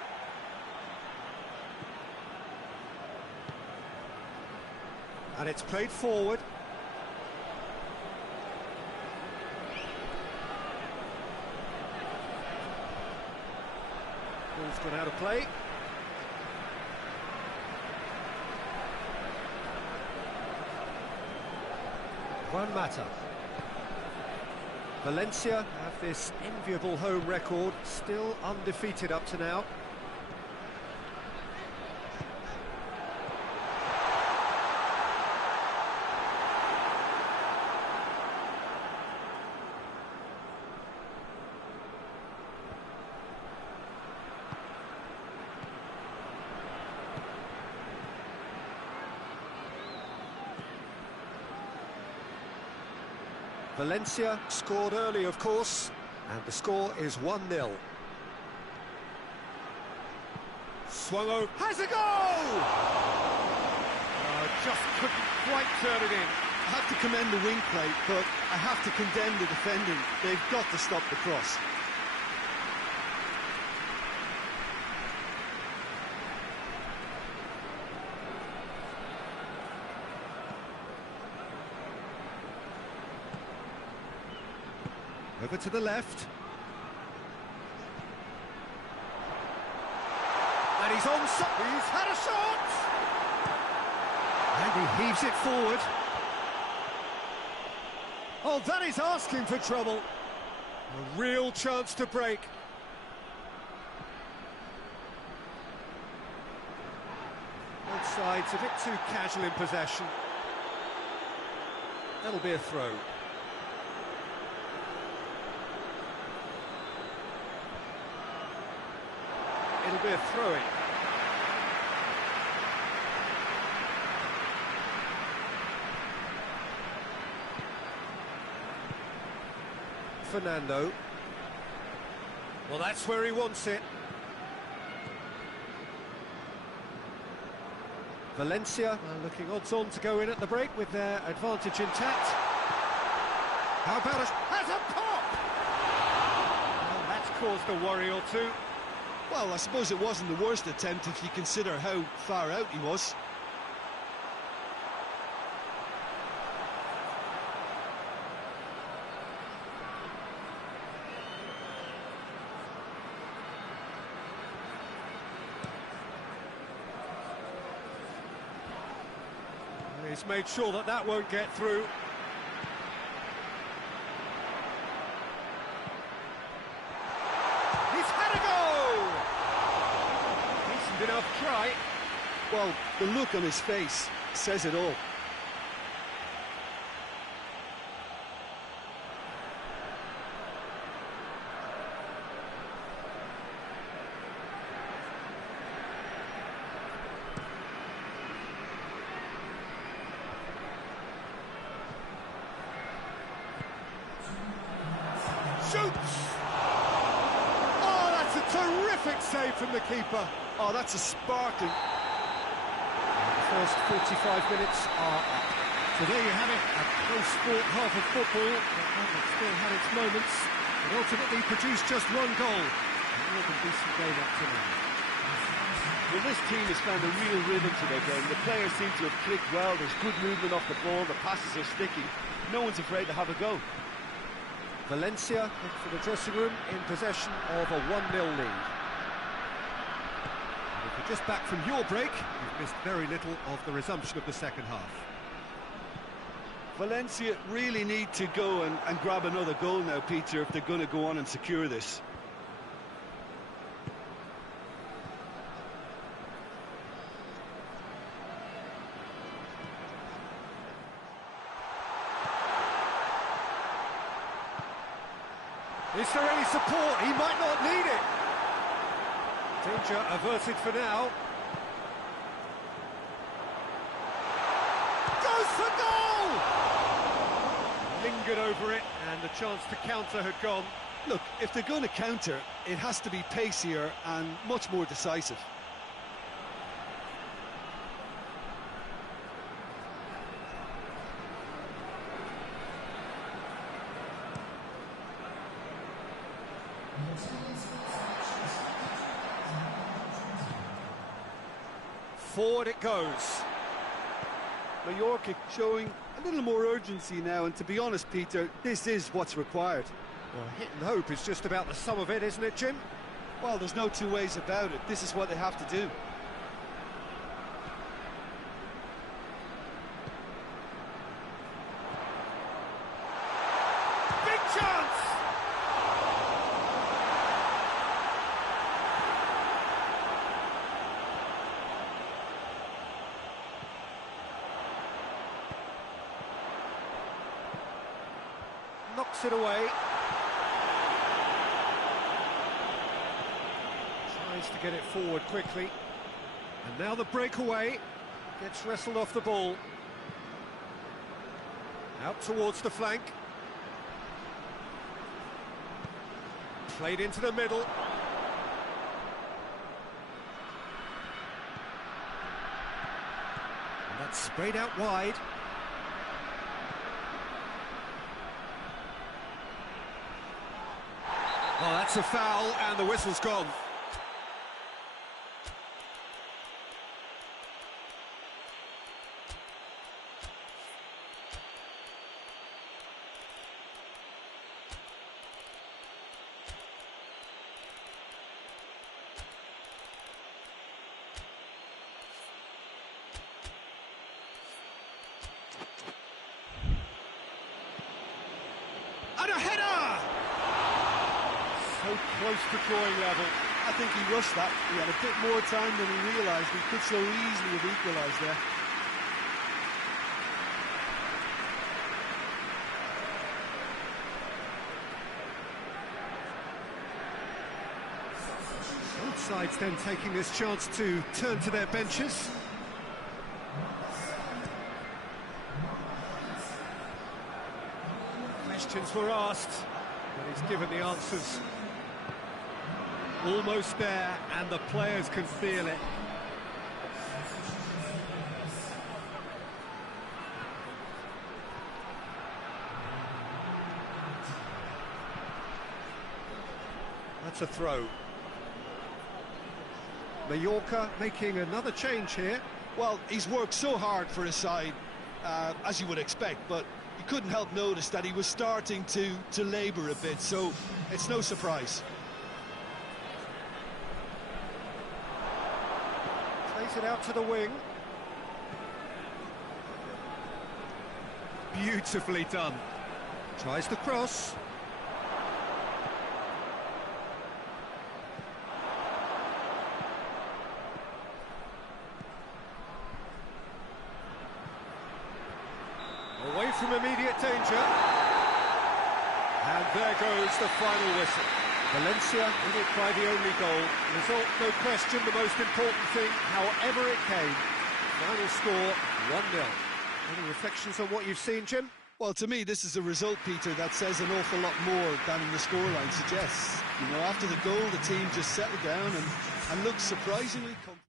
And it's played forward. Ball's gone out of play. One matter. Valencia have this enviable home record, still undefeated up to now. Valencia scored early, of course, and the score is 1-0. Swung over, has a goal! Just couldn't quite turn it in. I have to commend the wing play, but I have to condemn the defending. They've got to stop the cross. Over to the left. And he's on. He's had a shot! And he heaves it forward. Oh, that is asking for trouble. A real chance to break. Both sides a bit too casual in possession. That'll be a throw. It'll be a throw-in. Fernando. Well, that's where he wants it. Valencia looking odds-on to go in at the break with their advantage intact. How about has a pop! Well, that's caused a worry or two. Well, I suppose it wasn't the worst attempt if you consider how far out he was. He's made sure that that won't get through. He's had a goal! Decent enough try. Well, the look on his face says it all. shoots! Oh, that's a terrific save from the keeper. Oh, that's a sparkling... The first 45 minutes are up. So there you have it, a close-fought half of football, but one that still had its moments. It ultimately produced just one goal. More than decent game up to now. Well, this team has found a real rhythm to their game. The players seem to have clicked well. There's good movement off the ball. The passes are sticky. No one's afraid to have a go. Valencia head for the dressing room in possession of a 1-0 lead. And if you're just back from your break, you've missed very little of the resumption of the second half. Valencia really need to go and grab another goal now, Peter, if they're going to go on and secure this. Is there any support? He might not need it. Danger averted for now. Goes for goal! Lingered over it, and the chance to counter had gone. Look, if they're going to counter, it has to be pacier and much more decisive. Forward it goes. Mallorca showing a little more urgency now, and to be honest, Peter, this is what's required. Well, hit and hope is just about the sum of it, isn't it, Jim? Well, there's no two ways about it. This is what they have to do. Big chance! Knocks it away. Tries to get it forward quickly. And now the breakaway. Gets wrestled off the ball. Out towards the flank. Played into the middle. And that's sprayed out wide. Oh, that's a foul, and the whistle's gone. And a header! So close to drawing level. I think he rushed that. He had a bit more time than he realised. He could so easily have equalised there. Both sides then taking this chance to turn to their benches. Questions were asked, but he's given the answers. Almost there, and the players can feel it. That's a throw. Mallorca making another change here. Well, he's worked so hard for his side, as you would expect, but you couldn't help notice that he was starting to labour a bit, so it's no surprise. Plays it out to the wing. Beautifully done. Tries the cross. Away from immediate danger. And there goes the final whistle. Valencia in it by the only goal. Result, no question, the most important thing, however it came. Final score, 1-0. Any reflections on what you've seen, Jim? Well, to me, this is a result, Peter, that says an awful lot more than the scoreline suggests. You know, after the goal, the team just settled down and looked surprisingly comfortable.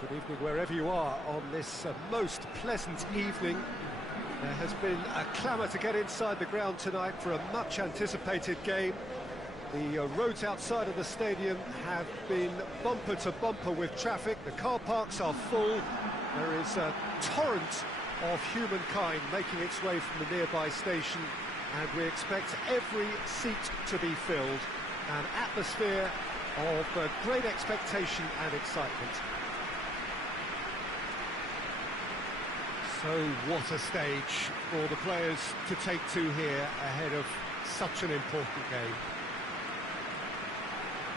Good evening wherever you are on this most pleasant evening. There has been a clamour to get inside the ground tonight for a much anticipated game. The roads outside of the stadium have been bumper to bumper with traffic. The car parks are full. There is a torrent of humankind making its way from the nearby station, and we expect every seat to be filled. An atmosphere of great expectation and excitement. So what a stage for the players to take to here ahead of such an important game.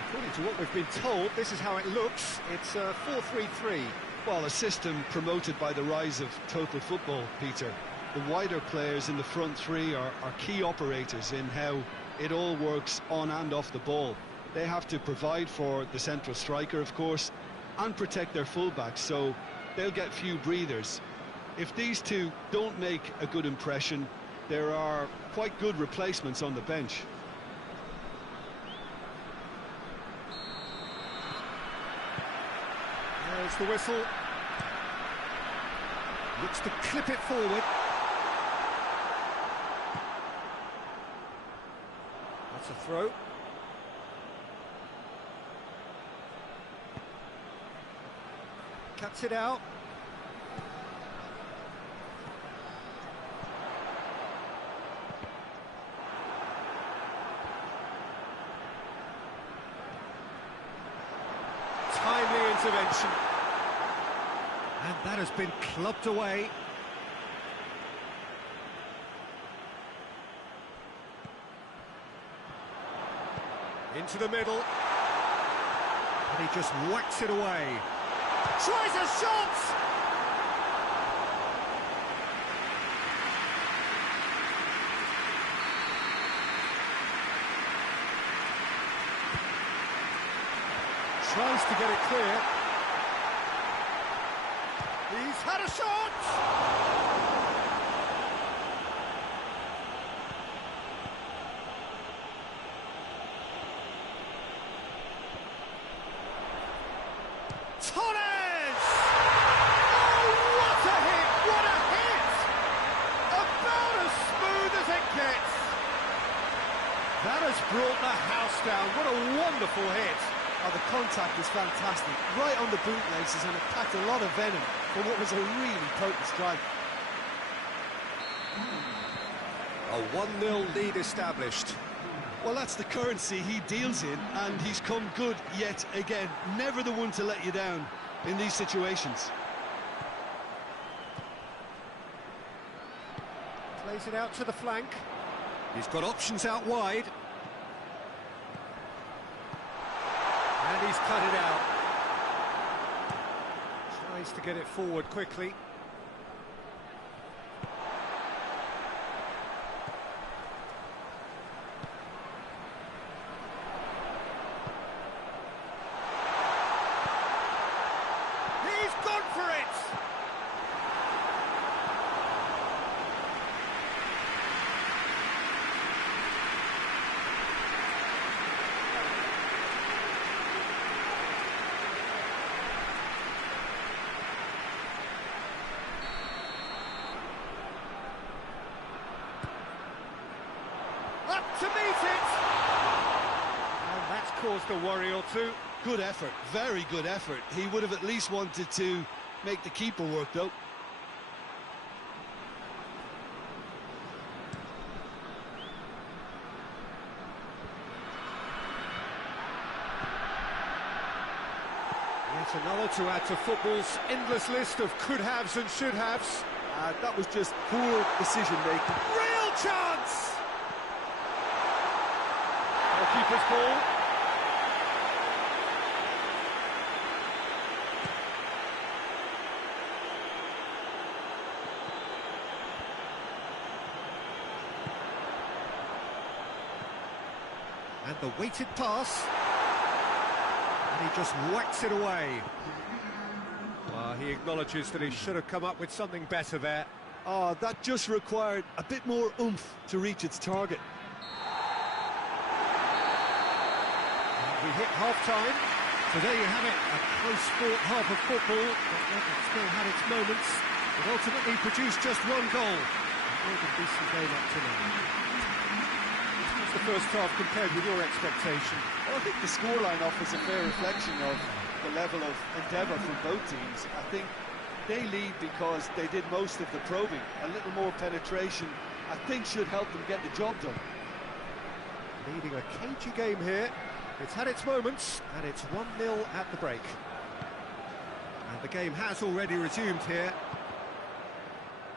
According to what we've been told, this is how it looks. It's 4-3-3. Well, a system promoted by the rise of total football, Peter. The wider players in the front three are key operators in how it all works on and off the ball. They have to provide for the central striker, of course, and protect their fullbacks, so they'll get few breathers. If these two don't make a good impression, there are quite good replacements on the bench. There's the whistle. Looks to clip it forward. That's a throw. Cuts it out. Timely intervention. And that has been clubbed away. Into the middle. And he just whacks it away. Tries a shot! Tries to get it clear. He's had a shot! Torres! Oh, what a hit! What a hit! About as smooth as it gets. That has brought the house down. What a wonderful hit. Oh, the contact is fantastic, right on the bootlaces, and it packed a lot of venom for what was a really potent strike. A 1-0 lead established. Well, that's the currency he deals in, and he's come good yet again. Never the one to let you down in these situations. Plays it out to the flank. He's got options out wide. And he's cut it out. Tries to get it forward quickly. He's gone for it! Up to meet it! And that's caused a worry or two. Good effort, very good effort. He would have at least wanted to make the keeper work, though. Yet another to add to football's endless list of could-haves and should-haves. That was just poor decision-making. Real chance! Keeper's ball. And the weighted pass. And he just whacks it away. He acknowledges that he should have come up with something better there. Oh, that just required a bit more oomph to reach its target. We hit half-time, so there you have it, a close-fought half of football, but it still had its moments. It ultimately produced just one goal. It was a decent game up to now. How's the first half compared with your expectation? Well, I think the scoreline offers a fair reflection of the level of endeavour from both teams. I think they lead because they did most of the probing. A little more penetration, I think, should help them get the job done. Leading a cagey game here. It's had its moments, and it's 1-0 at the break. And the game has already resumed here.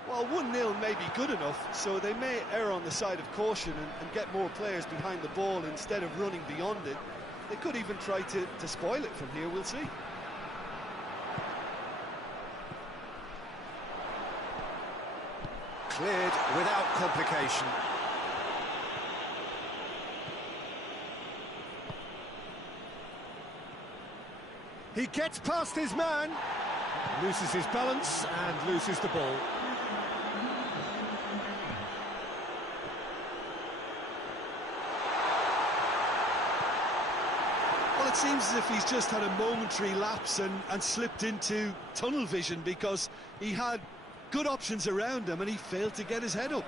Well, 1-0 may be good enough, so they may err on the side of caution and get more players behind the ball instead of running beyond it. They could even try to spoil it from here, we'll see. Cleared without complication. He gets past his man, loses his balance and loses the ball. Well, it seems as if he's just had a momentary lapse and slipped into tunnel vision, because he had good options around him and he failed to get his head up.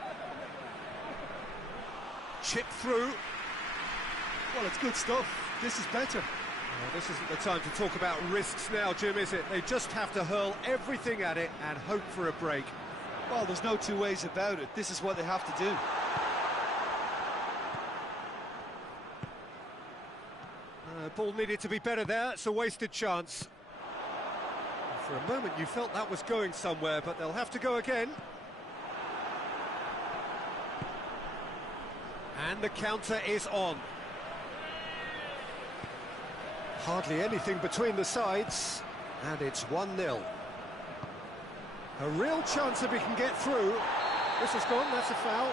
Chip through. Well, it's good stuff. This is better. Well, this isn't the time to talk about risks now, Jim, is it? They just have to hurl everything at it and hope for a break. Well, there's no two ways about it. This is what they have to do. Ball needed to be better there. It's a wasted chance. For a moment you felt that was going somewhere, but they'll have to go again. And the counter is on. Hardly anything between the sides, and it's 1-0. A real chance if he can get through. This has gone, that's a foul.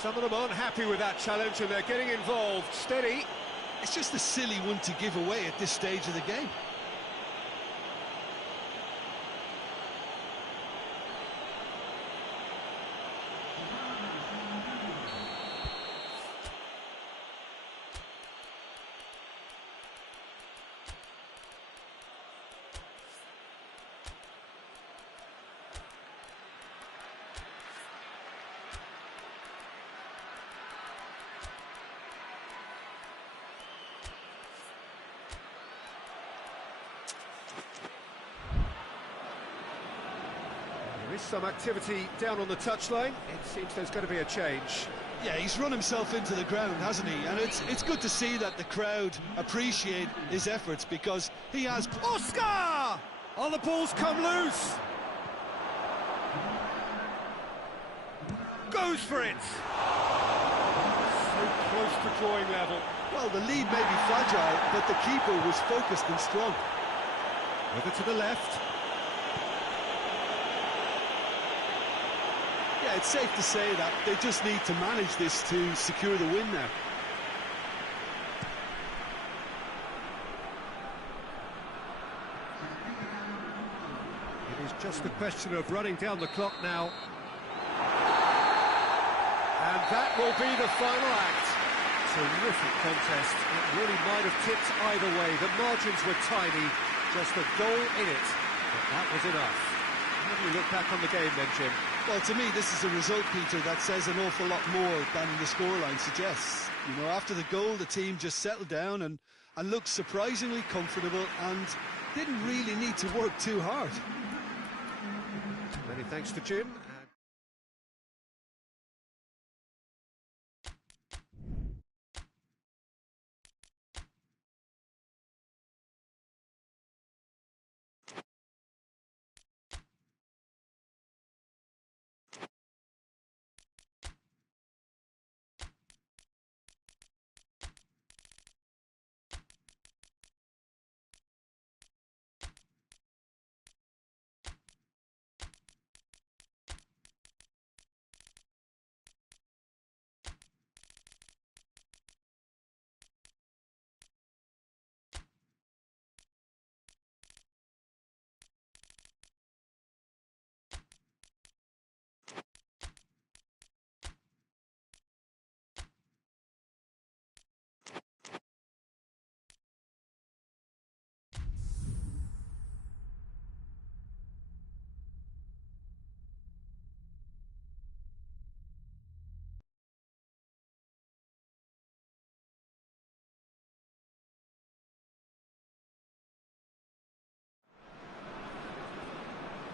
Some of them aren't happy with that challenge and they're getting involved. Steady. It's just a silly one to give away at this stage of the game. There is some activity down on the touchline. It seems there's going to be a change. Yeah, he's run himself into the ground, hasn't he? And it's good to see that the crowd appreciate his efforts, because he has... Oscar! Oh, the ball's come loose. Goes for it. So close to drawing level. Well, the lead may be fragile, but the keeper was focused and strong. Over to the left. Yeah, it's safe to say that they just need to manage this to secure the win now. It is just a question of running down the clock now. And that will be the final act. Terrific contest. It really might have tipped either way. The margins were tiny, just a goal in it. But that was enough. How do you look back on the game then, Jim? Well, to me, this is a result, Peter, that says an awful lot more than the scoreline suggests. You know, after the goal, the team just settled down and looked surprisingly comfortable and didn't really need to work too hard. Many thanks to Jim.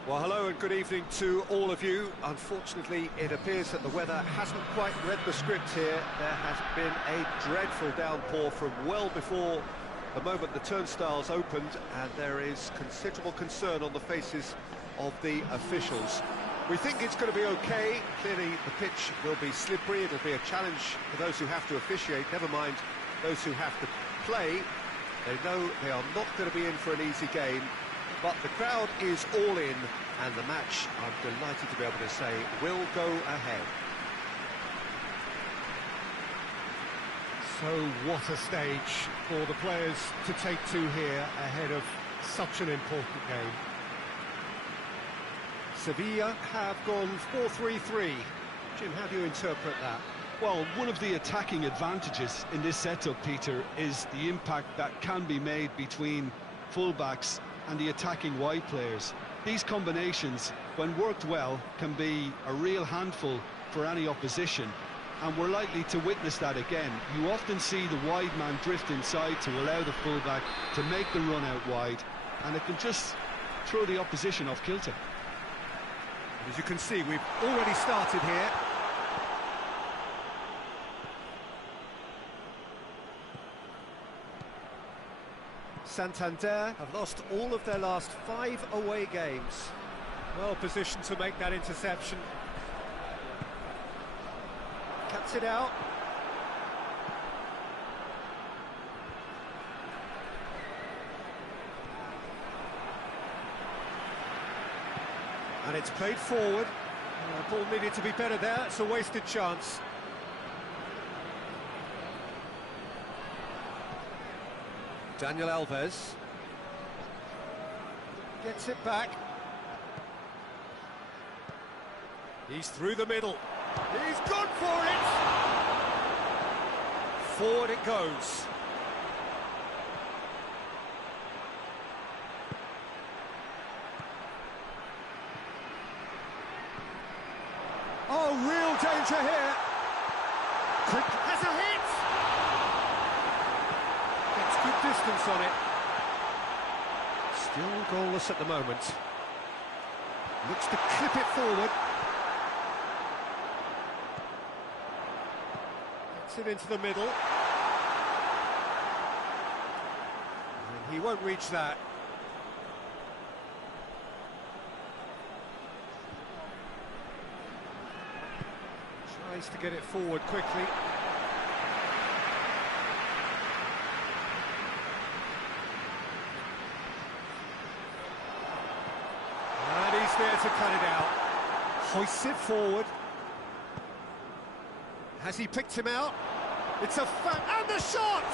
Well, hello and good evening to all of you. Unfortunately, it appears that the weather hasn't quite read the script here. There has been a dreadful downpour from well before the moment the turnstiles opened, and there is considerable concern on the faces of the officials. We think it's going to be okay. Clearly, the pitch will be slippery. It'll be a challenge for those who have to officiate, never mind those who have to play. They know they are not going to be in for an easy game. But the crowd is all in, and the match, I'm delighted to be able to say, will go ahead. So what a stage for the players to take to here ahead of such an important game. Sevilla have gone 4-3-3. Jim, how do you interpret that? Well, one of the attacking advantages in this setup, Peter, is the impact that can be made between fullbacks and the attacking wide players. These combinations, when worked well, can be a real handful for any opposition, and we're likely to witness that again. You often see the wide man drift inside to allow the fullback to make the run out wide, and it can just throw the opposition off kilter. As you can see, we've already started here. Santander have lost all of their last 5 away games. Well positioned to make that interception. Cuts it out. And it's played forward. The ball needed to be better there. It's a wasted chance. Daniel Alves gets it back. He's through the middle. He's gone for it! Forward it goes. Oh, real danger here. Quick, has a hit! Gets good distance on it. Still goalless at the moment. Looks to clip it forward. Gets it into the middle. And he won't reach that. Tries to get it forward quickly. there to cut it out. Hoists it forward. Has he picked him out? It's a and the shot!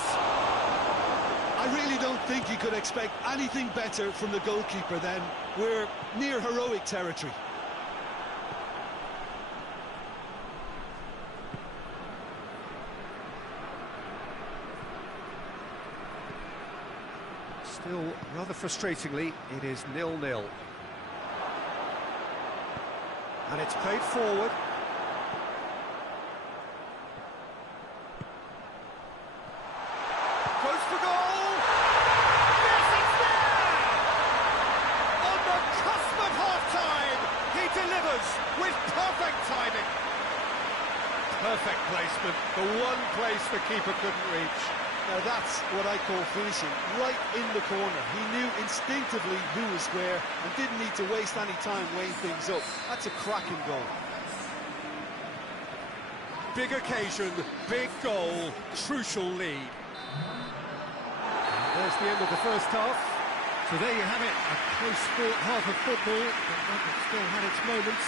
I really don't think you could expect anything better from the goalkeeper then. We're near heroic territory. Still, rather frustratingly, it is 0-0. And it's played forward. Goes for goal! Yes, it's there! On the cusp of half-time, he delivers with perfect timing. Perfect placement, the one place the keeper couldn't reach. Now that's what I call finishing, right in the corner. He knew instinctively who was where and didn't need to waste any time weighing things up. That's a cracking goal. Big occasion, big goal, crucial lead. And there's the end of the first half. So there you have it, a close sport half of football, but one that still had its moments,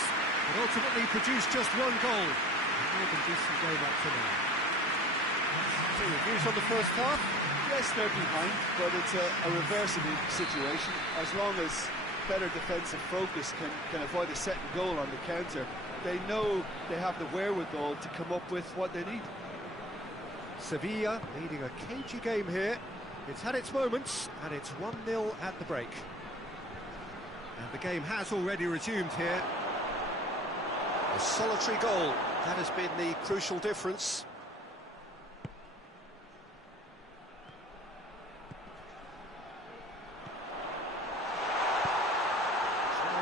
but ultimately produced just one goal. A more than decent game up to now. Reviews on the first half? Yes, they're behind, but it's a reversible situation. As long as better defensive focus can avoid a second goal on the counter, they know they have the wherewithal to come up with what they need. Sevilla leading a cagey game here. It's had its moments, and it's 1-0 at the break. And the game has already resumed here. A solitary goal, that has been the crucial difference.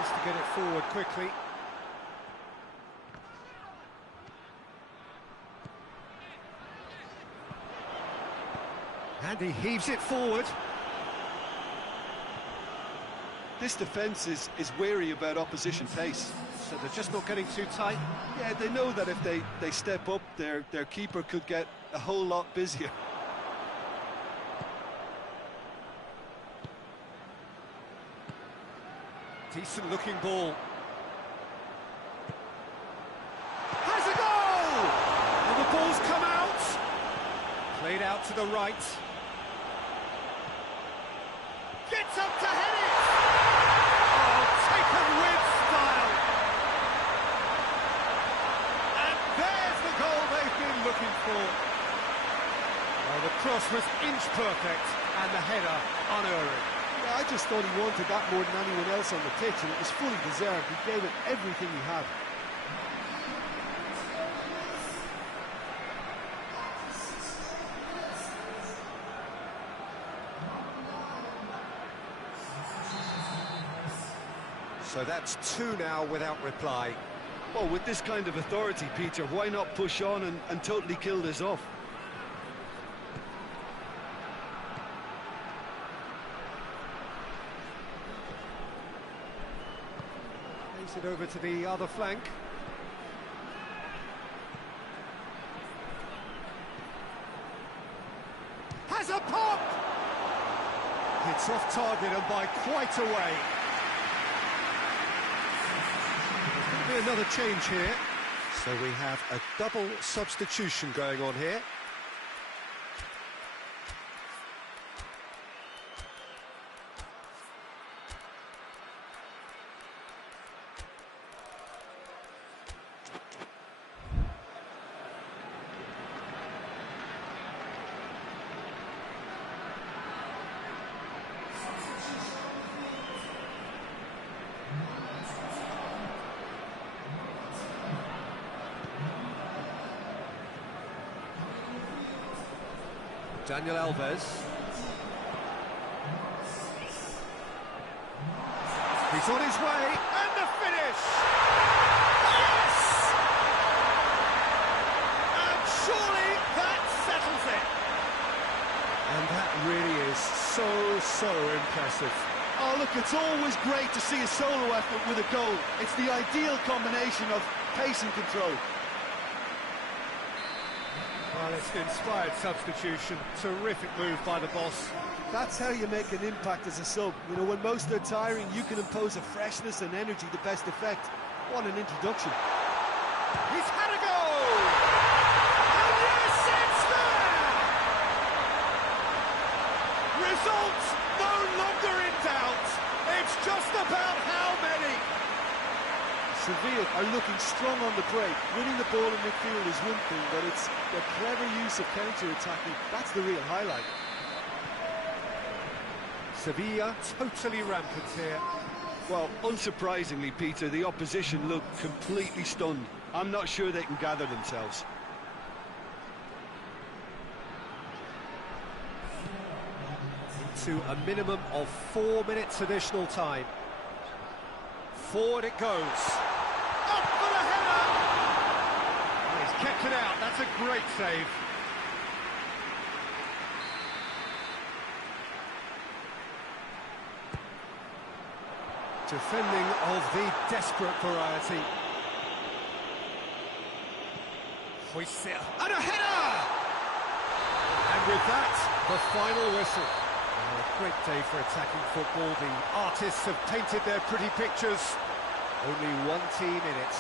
To get it forward quickly. And he heaves it forward. This defence is wary about opposition pace. So they're just not getting too tight? Yeah, they know that if they step up, their keeper could get a whole lot busier. Decent looking ball. Has a goal! And the ball's come out. Played out to the right. Gets up to head it! Oh, taken with style. And there's the goal they've been looking for. Oh, the cross was inch perfect and the header unerring. I just thought he wanted that more than anyone else on the pitch, and it was fully deserved. He gave it everything he had. So that's 2 now without reply. Well, with this kind of authority, Peter, why not push on and totally kill this off? It over to the other flank. Has a pop! It's off target and by quite a way. There's going to be another change here. So we have a double substitution going on here. Daniel Alves. He's on his way, and the finish! Yes! And surely that settles it. And that really is so impressive. Oh, look, it's always great to see a solo effort with a goal. It's the ideal combination of pace and control. Well, it's an inspired substitution. Terrific move by the boss. That's how you make an impact as a sub. You know, when most are tiring, you can impose a freshness and energy to best effect. What an introduction. He's had a go! And yes, it's there! Results no longer in doubt. It's just about how many. Sevilla are looking strong on the break. Winning the ball in midfield is one thing, but it's the clever use of counter-attacking. That's the real highlight. Sevilla totally rampant here. Well, unsurprisingly, Peter, the opposition look completely stunned. I'm not sure they can gather themselves. To a minimum of 4 minutes additional time. Forward it goes. Up for the header! He's kept it out. That's a great save. Defending of the desperate variety. Hoister. And a header! And with that, the final whistle. A great day for attacking football. The artists have painted their pretty pictures. Only one team in it.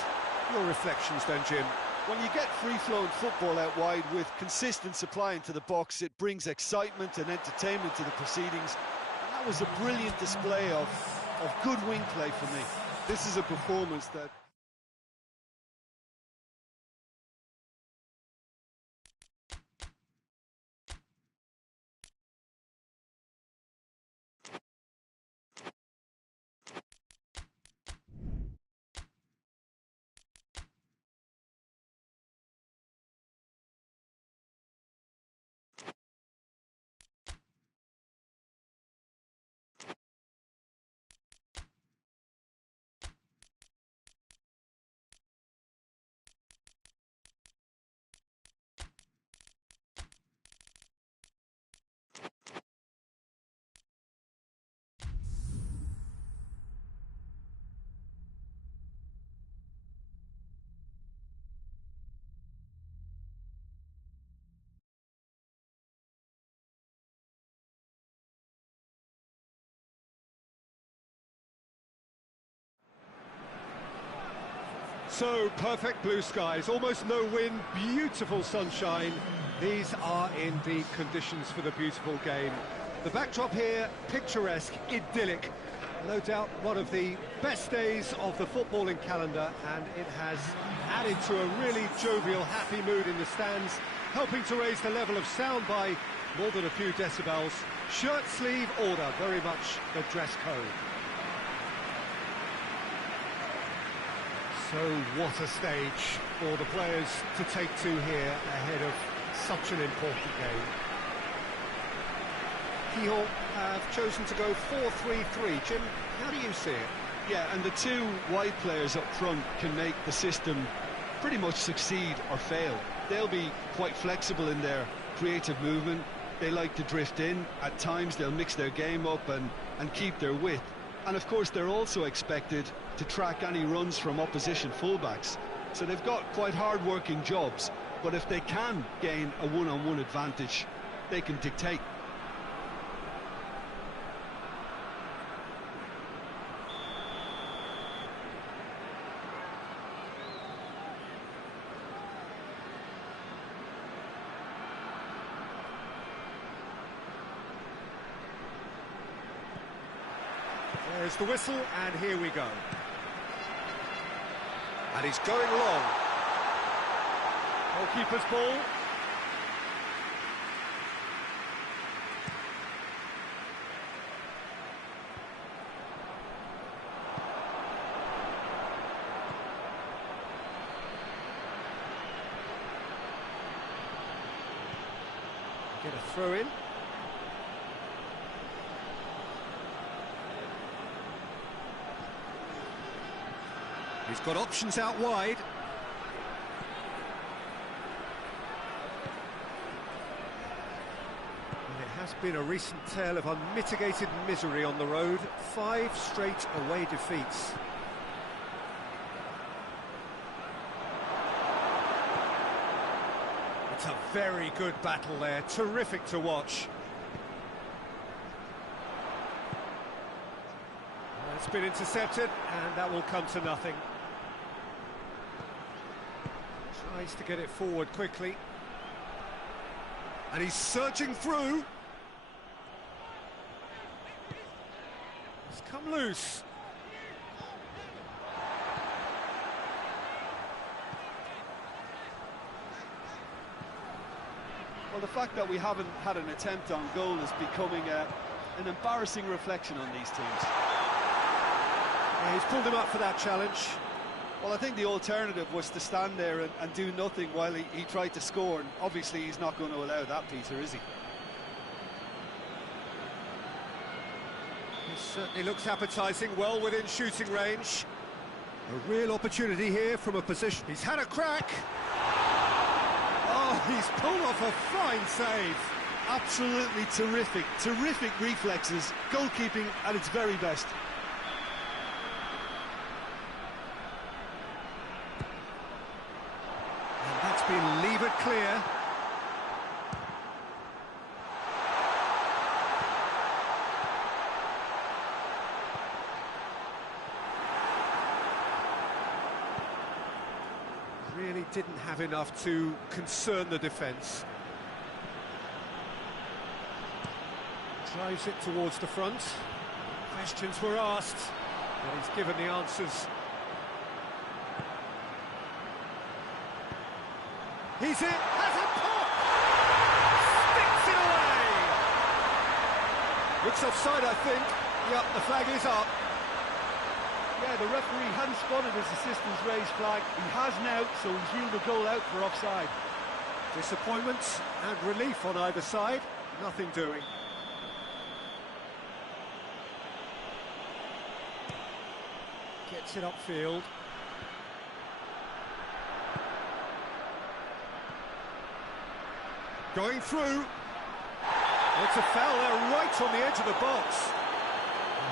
Your reflections then, Jim? When you get free-flowing football out wide with consistent supply into the box, it brings excitement and entertainment to the proceedings. And that was a brilliant display of good wing play for me. This is a performance that... So, perfect blue skies, almost no wind, beautiful sunshine. These are indeed conditions for the beautiful game. The backdrop here, picturesque, idyllic. No doubt one of the best days of the footballing calendar, and it has added to a really jovial, happy mood in the stands, helping to raise the level of sound by more than a few decibels. Shirt sleeve order, very much the dress code. So what a stage for the players to take to here ahead of such an important game. Keyhole have chosen to go 4-3-3. Jim, how do you see it? Yeah, and the two wide players up front can make the system pretty much succeed or fail. They'll be quite flexible in their creative movement. They like to drift in. At times they'll mix their game up and keep their width. And of course they're also expected to track any runs from opposition fullbacks. So they've got quite hard-working jobs, but if they can gain a one-on-one advantage, they can dictate. There's the whistle, and here we go. And he's going long. Goalkeeper's ball. Get a throw in. He's got options out wide. And it has been a recent tale of unmitigated misery on the road. 5 straight away defeats. What a very good battle there, terrific to watch. It's been intercepted, and that will come to nothing. Tries to get it forward quickly. And he's searching through. It's come loose. Well, the fact that we haven't had an attempt on goal is becoming an embarrassing reflection on these teams. Yeah, he's pulled him up for that challenge. Well, I think the alternative was to stand there and do nothing while he tried to score, and obviously he's not going to allow that, Peter, is he? He certainly looks appetising, well within shooting range. A real opportunity here from a position. He's had a crack. Oh, he's pulled off a fine save. Absolutely terrific, terrific reflexes, goalkeeping at its very best. And that's been levered clear. Really didn't have enough to concern the defence. Drives it towards the front. Questions were asked, but he's given the answers. He's in, has a pop! Sticks it away! Looks offside, I think. Yep, the flag is up. Yeah, the referee hadn't spotted his assistant's raised flag. He has now, so he's ruled the goal out for offside. Disappointment and relief on either side. Nothing doing. Gets it upfield. Going through. It's a foul there right on the edge of the box.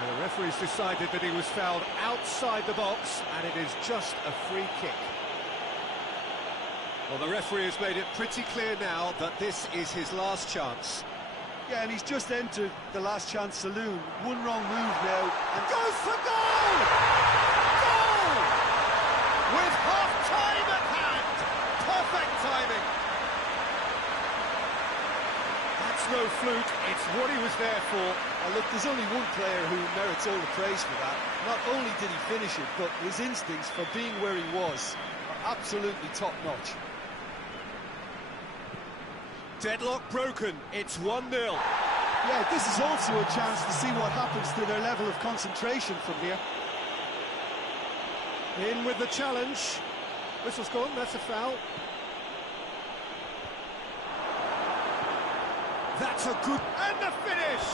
The referee's decided that he was fouled outside the box, and it is just a free kick. Well, the referee has made it pretty clear now that this is his last chance. Yeah, and he's just entered the last chance saloon. One wrong move now, and Goes for goal! Goal! With half-time at hand! Perfect timing! That's no fluke, it's what he was there for. look, there's only one player who merits all the praise for that. Not only did he finish it, but his instincts for being where he was are absolutely top-notch. Deadlock broken, it's 1-0. Yeah, this is also a chance to see what happens to their level of concentration from here. In with the challenge. Whistle's gone, that's a foul. That's a good... and the finish!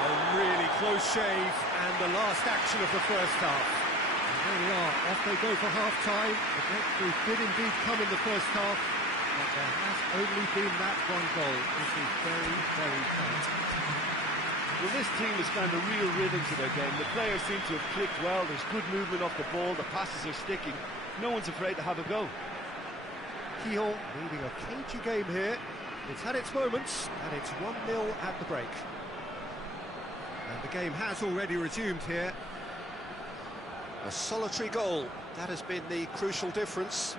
A really close shave, and the last action of the first half. And there we are, off they go for half-time. The breakthrough did indeed come in the first half, but there has only been that one goal. This is very, very tight. Well, this team has found a real rhythm to their game. The players seem to have clicked well. There's good movement off the ball. The passes are sticking. No one's afraid to have a go. Keogh leading a cagey game here. It's had its moments, and it's 1-0 at the break. And the game has already resumed here. A solitary goal, that has been the crucial difference.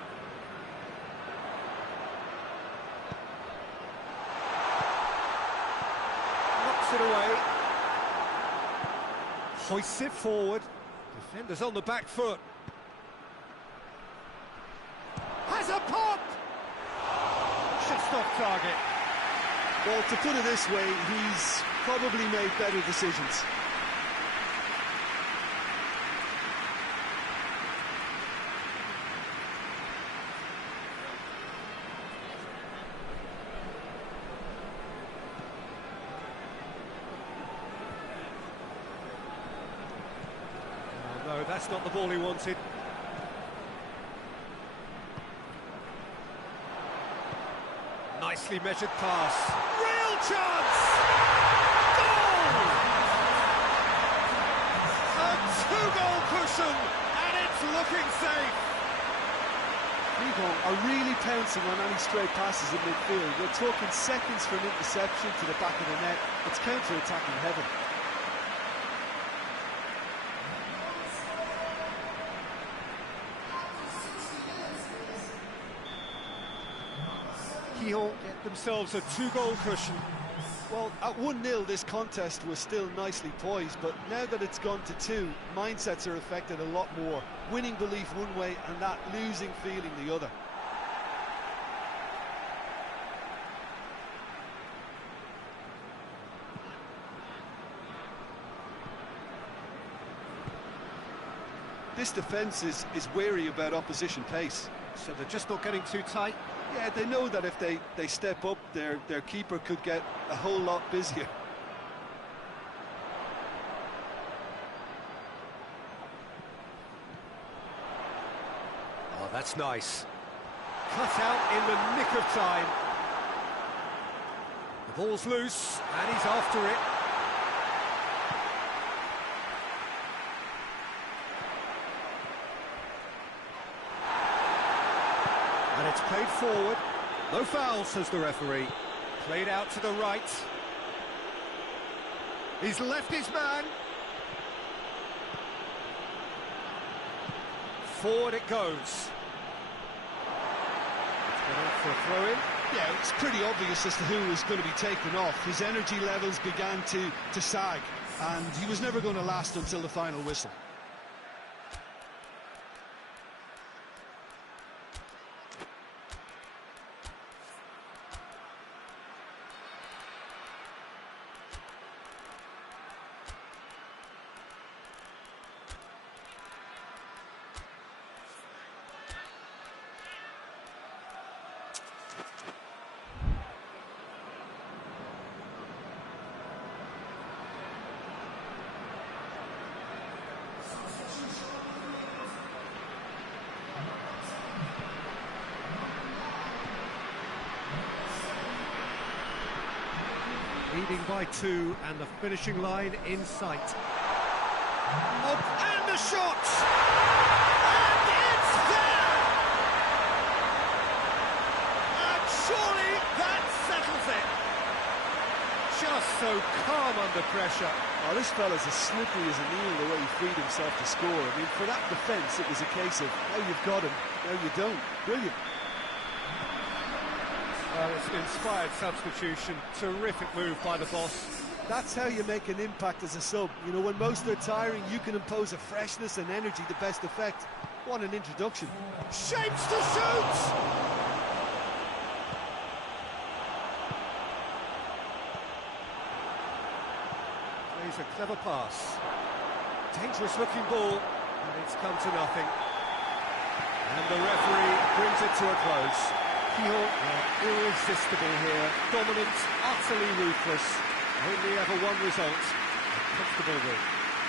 Knocks it away. Hoists it forward. Defenders on the back foot. Has a pop! Just off target. Well, to put it this way, he's probably made better decisions. Oh, no, that's not the ball he wanted. Nicely measured pass. Real chance! Goal! A two-goal cushion, and it's looking safe. VIGO are really pouncing on any stray passes in midfield. We're talking seconds from interception to the back of the net. It's counter-attacking heaven. Gijon get themselves a 2-goal cushion. Well, at 1-0, this contest was still nicely poised, but now that it's gone to 2, mindsets are affected a lot more. Winning belief one way and that losing feeling the other. This defence is wary about opposition pace. So they're just not getting too tight. Yeah, they know that if they step up, their keeper could get a whole lot busier. Oh, that's nice. Cut out in the nick of time. The ball's loose, and he's after it. And it's played forward. No foul, says the referee. Played out to the right. He's left his man. Forward it goes. It's gone out for a throw-in. Yeah, it's pretty obvious as to who was going to be taken off. His energy levels began to sag, and he was never going to last until the final whistle. Leading by 2 and the finishing line in sight. Oh, and the shot! And it's there! And surely that settles it. Just so calm under pressure. Oh, this fella's as slippery as an eel the way he freed himself to score. I mean, for that defence, it was a case of, now you've got him, now you don't. Brilliant. Well, it's an inspired substitution. Terrific move by the boss. That's how you make an impact as a sub. You know, when most are tiring, you can impose a freshness and energy to best effect. What an introduction. Shapes to shoot! Plays a clever pass. Dangerous looking ball, and it's come to nothing. And the referee brings it to a close. Gijon are irresistible here, dominant, utterly ruthless, only ever one result, a comfortable win.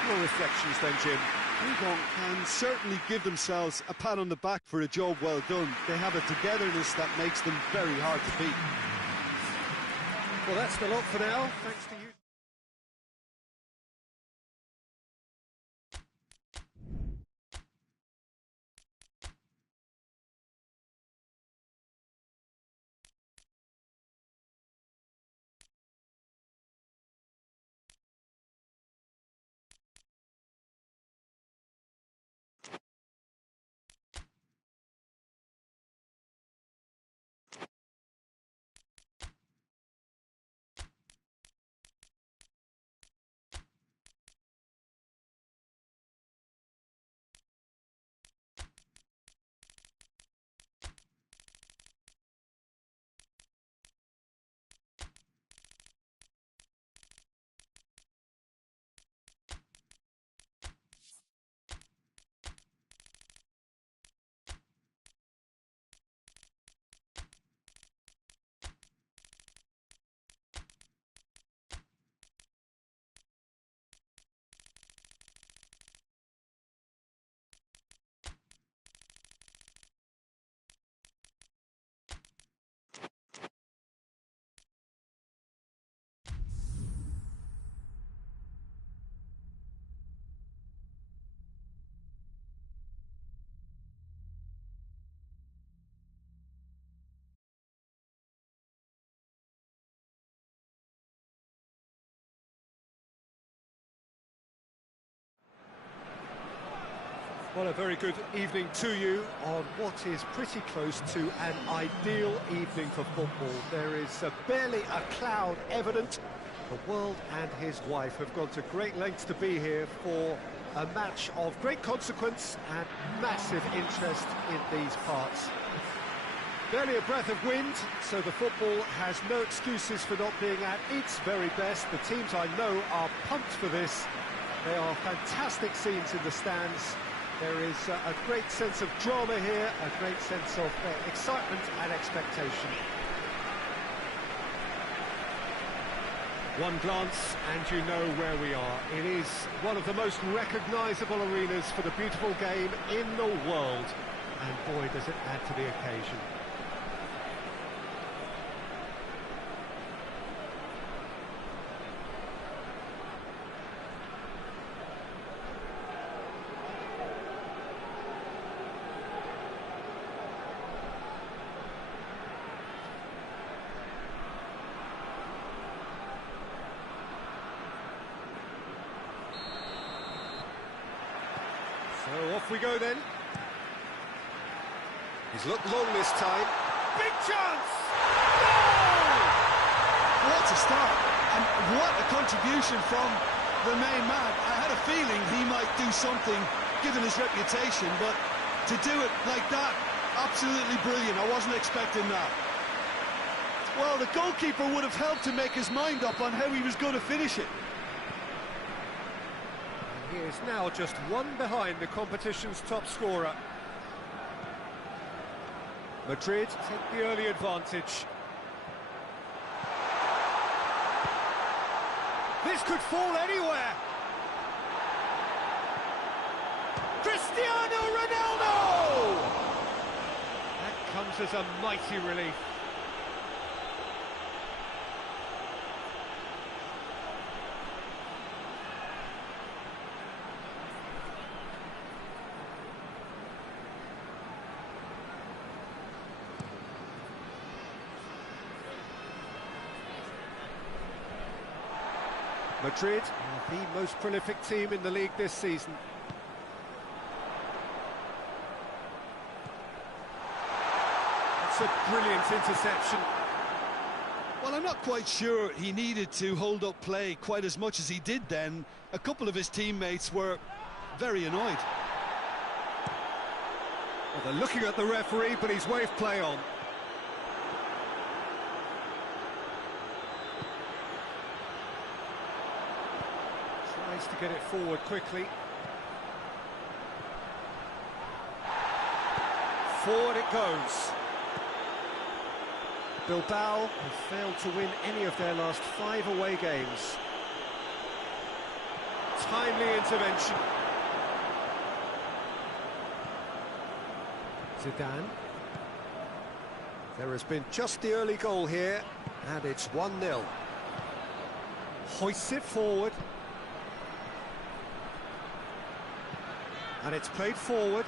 Your reflections then, Jim? VIGO can certainly give themselves a pat on the back for a job well done. They have a togetherness that makes them very hard to beat. Well, that's the lot for now. Thanks to you. Well, a very good evening to you on what is pretty close to an ideal evening for football. There is barely a cloud evident. The world and his wife have gone to great lengths to be here for a match of great consequence and massive interest in these parts. Barely a breath of wind, so the football has no excuses for not being at its very best. The teams I know are pumped for this. They are fantastic scenes in the stands. There is a great sense of drama here, a great sense of excitement and expectation. One glance and you know where we are. It is one of the most recognisable arenas for the beautiful game in the world. And boy, does it add to the occasion. So off we go then. He's looked long this time. Big chance! Goal! What a start, and what a contribution from the main man. I had a feeling he might do something, given his reputation, but to do it like that, absolutely brilliant. I wasn't expecting that. Well, the goalkeeper would have helped to make his mind up on how he was going to finish it. He is now just one behind the competition's top scorer. Madrid take the early advantage. This could fall anywhere. Cristiano Ronaldo! That comes as a mighty relief. Madrid are the most prolific team in the league this season. It's a brilliant interception. Well, I'm not quite sure he needed to hold up play quite as much as he did then. A couple of his teammates were very annoyed. Well, they're looking at the referee, but he's waved play on. Tries to get it forward quickly. Forward it goes. Bilbao have failed to win any of their last 5 away games. Timely intervention. Zidane. There has been just the early goal here, and it's 1-0. Hoists it forward. And it's played forward.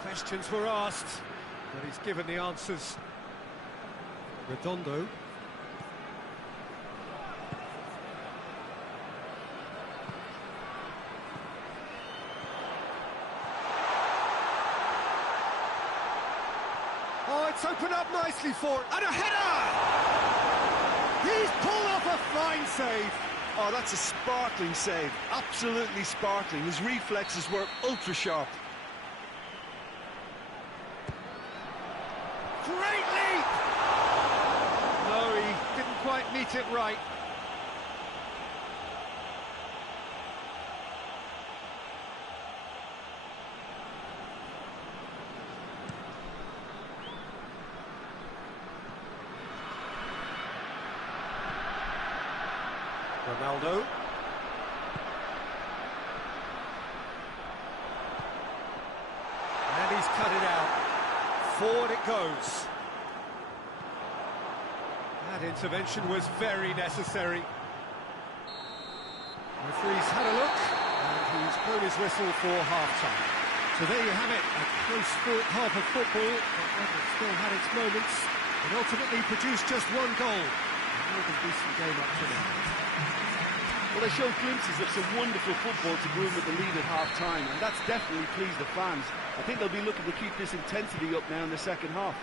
Questions were asked, but he's given the answers. Redondo. Oh, it's opened up nicely for it. And a header! He's pulled off a fine save. Oh, that's a sparkling save. Absolutely sparkling. His reflexes were ultra sharp. Great leap! No, he didn't quite meet it right. Ronaldo. And he's cut it out. Forward it goes. That intervention was very necessary. Referee's had a look, and he's blown his whistle for half-time. So there you have it, a close half of football, but it still had its moments. It ultimately produced just one goal. A more than decent game up to now. Well, they showed glimpses of some wonderful football to go in with the lead at half-time, and that's definitely pleased the fans. I think they'll be looking to keep this intensity up now in the second half.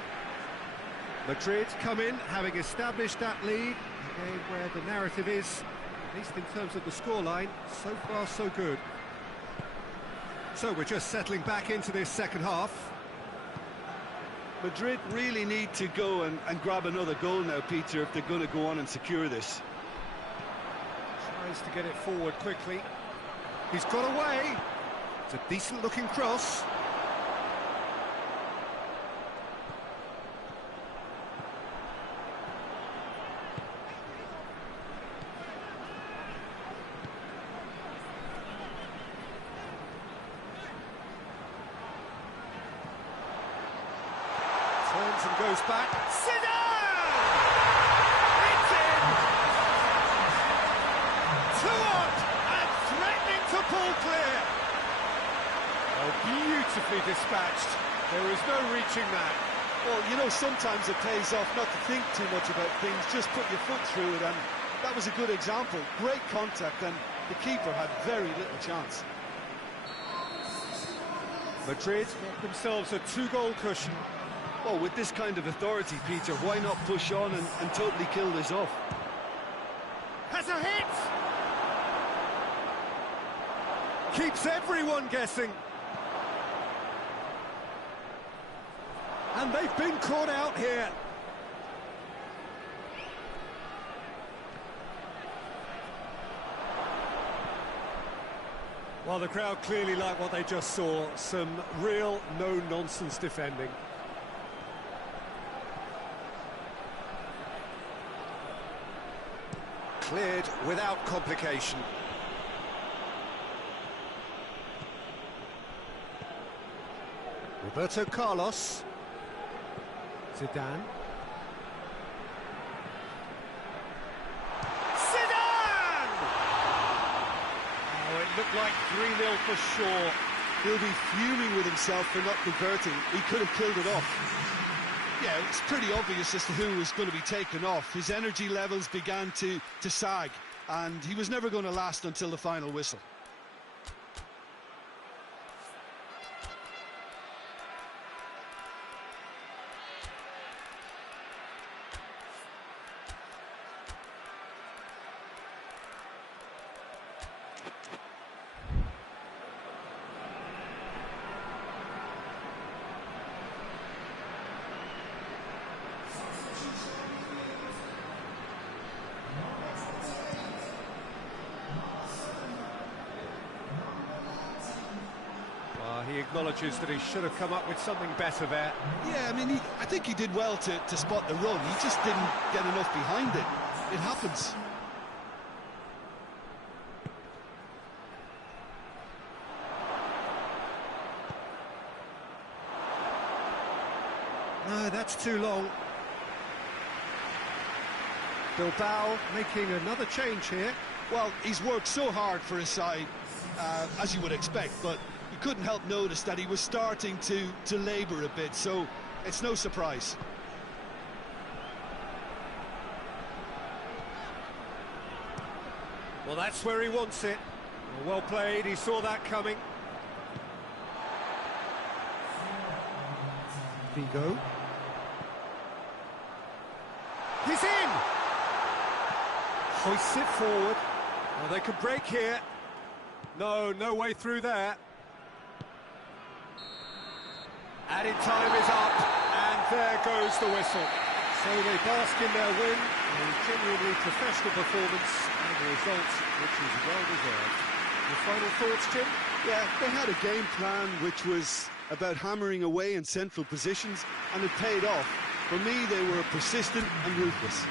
Madrid come in, having established that lead, a game where the narrative is, at least in terms of the scoreline, so far so good. So we're just settling back into this second half. Madrid really need to go and grab another goal now, Peter, if they're going to go on and secure this. Tries to get it forward quickly. He's got away. It's a decent-looking cross. Turns and goes back. Zidane! It's in! 2-on and threatening to pull clear. Oh, beautifully dispatched. There is no reaching that. Well, you know, sometimes it pays off not to think too much about things, just put your foot through it, and that was a good example. Great contact, and the keeper had very little chance. Madrid get themselves a 2-goal cushion. Well, with this kind of authority, Peter, why not push on and totally kill this off? Has a hit! Keeps everyone guessing. And they've been caught out here. Well, the crowd clearly like what they just saw. Some real no-nonsense defending. Cleared without complication. Roberto Carlos. Zidane. Zidane! Oh, it looked like 3-0 for sure. He'll be fuming with himself for not converting. He could have killed it off. Yeah, it's pretty obvious as to who was going to be taken off. His energy levels began to sag, and he was never going to last until the final whistle. He acknowledges that he should have come up with something better there. Yeah, I mean, I think he did well to spot the run. He just didn't get enough behind it. It happens. No, that's too long. Bilbao making another change here. Well, he's worked so hard for his side, as you would expect, but you couldn't help notice that he was starting to labour a bit, so it's no surprise. Well, that's where he wants it. Well played, he saw that coming. Vigo. He's in! Hoists it forward. Well, they could break here. No way through there. Added time is up, and there goes the whistle. So they bask in their win, a genuinely professional performance, and a result which is well-deserved. Your final thoughts, Jim? Yeah, they had a game plan which was about hammering away in central positions, and it paid off. For me, they were persistent and ruthless.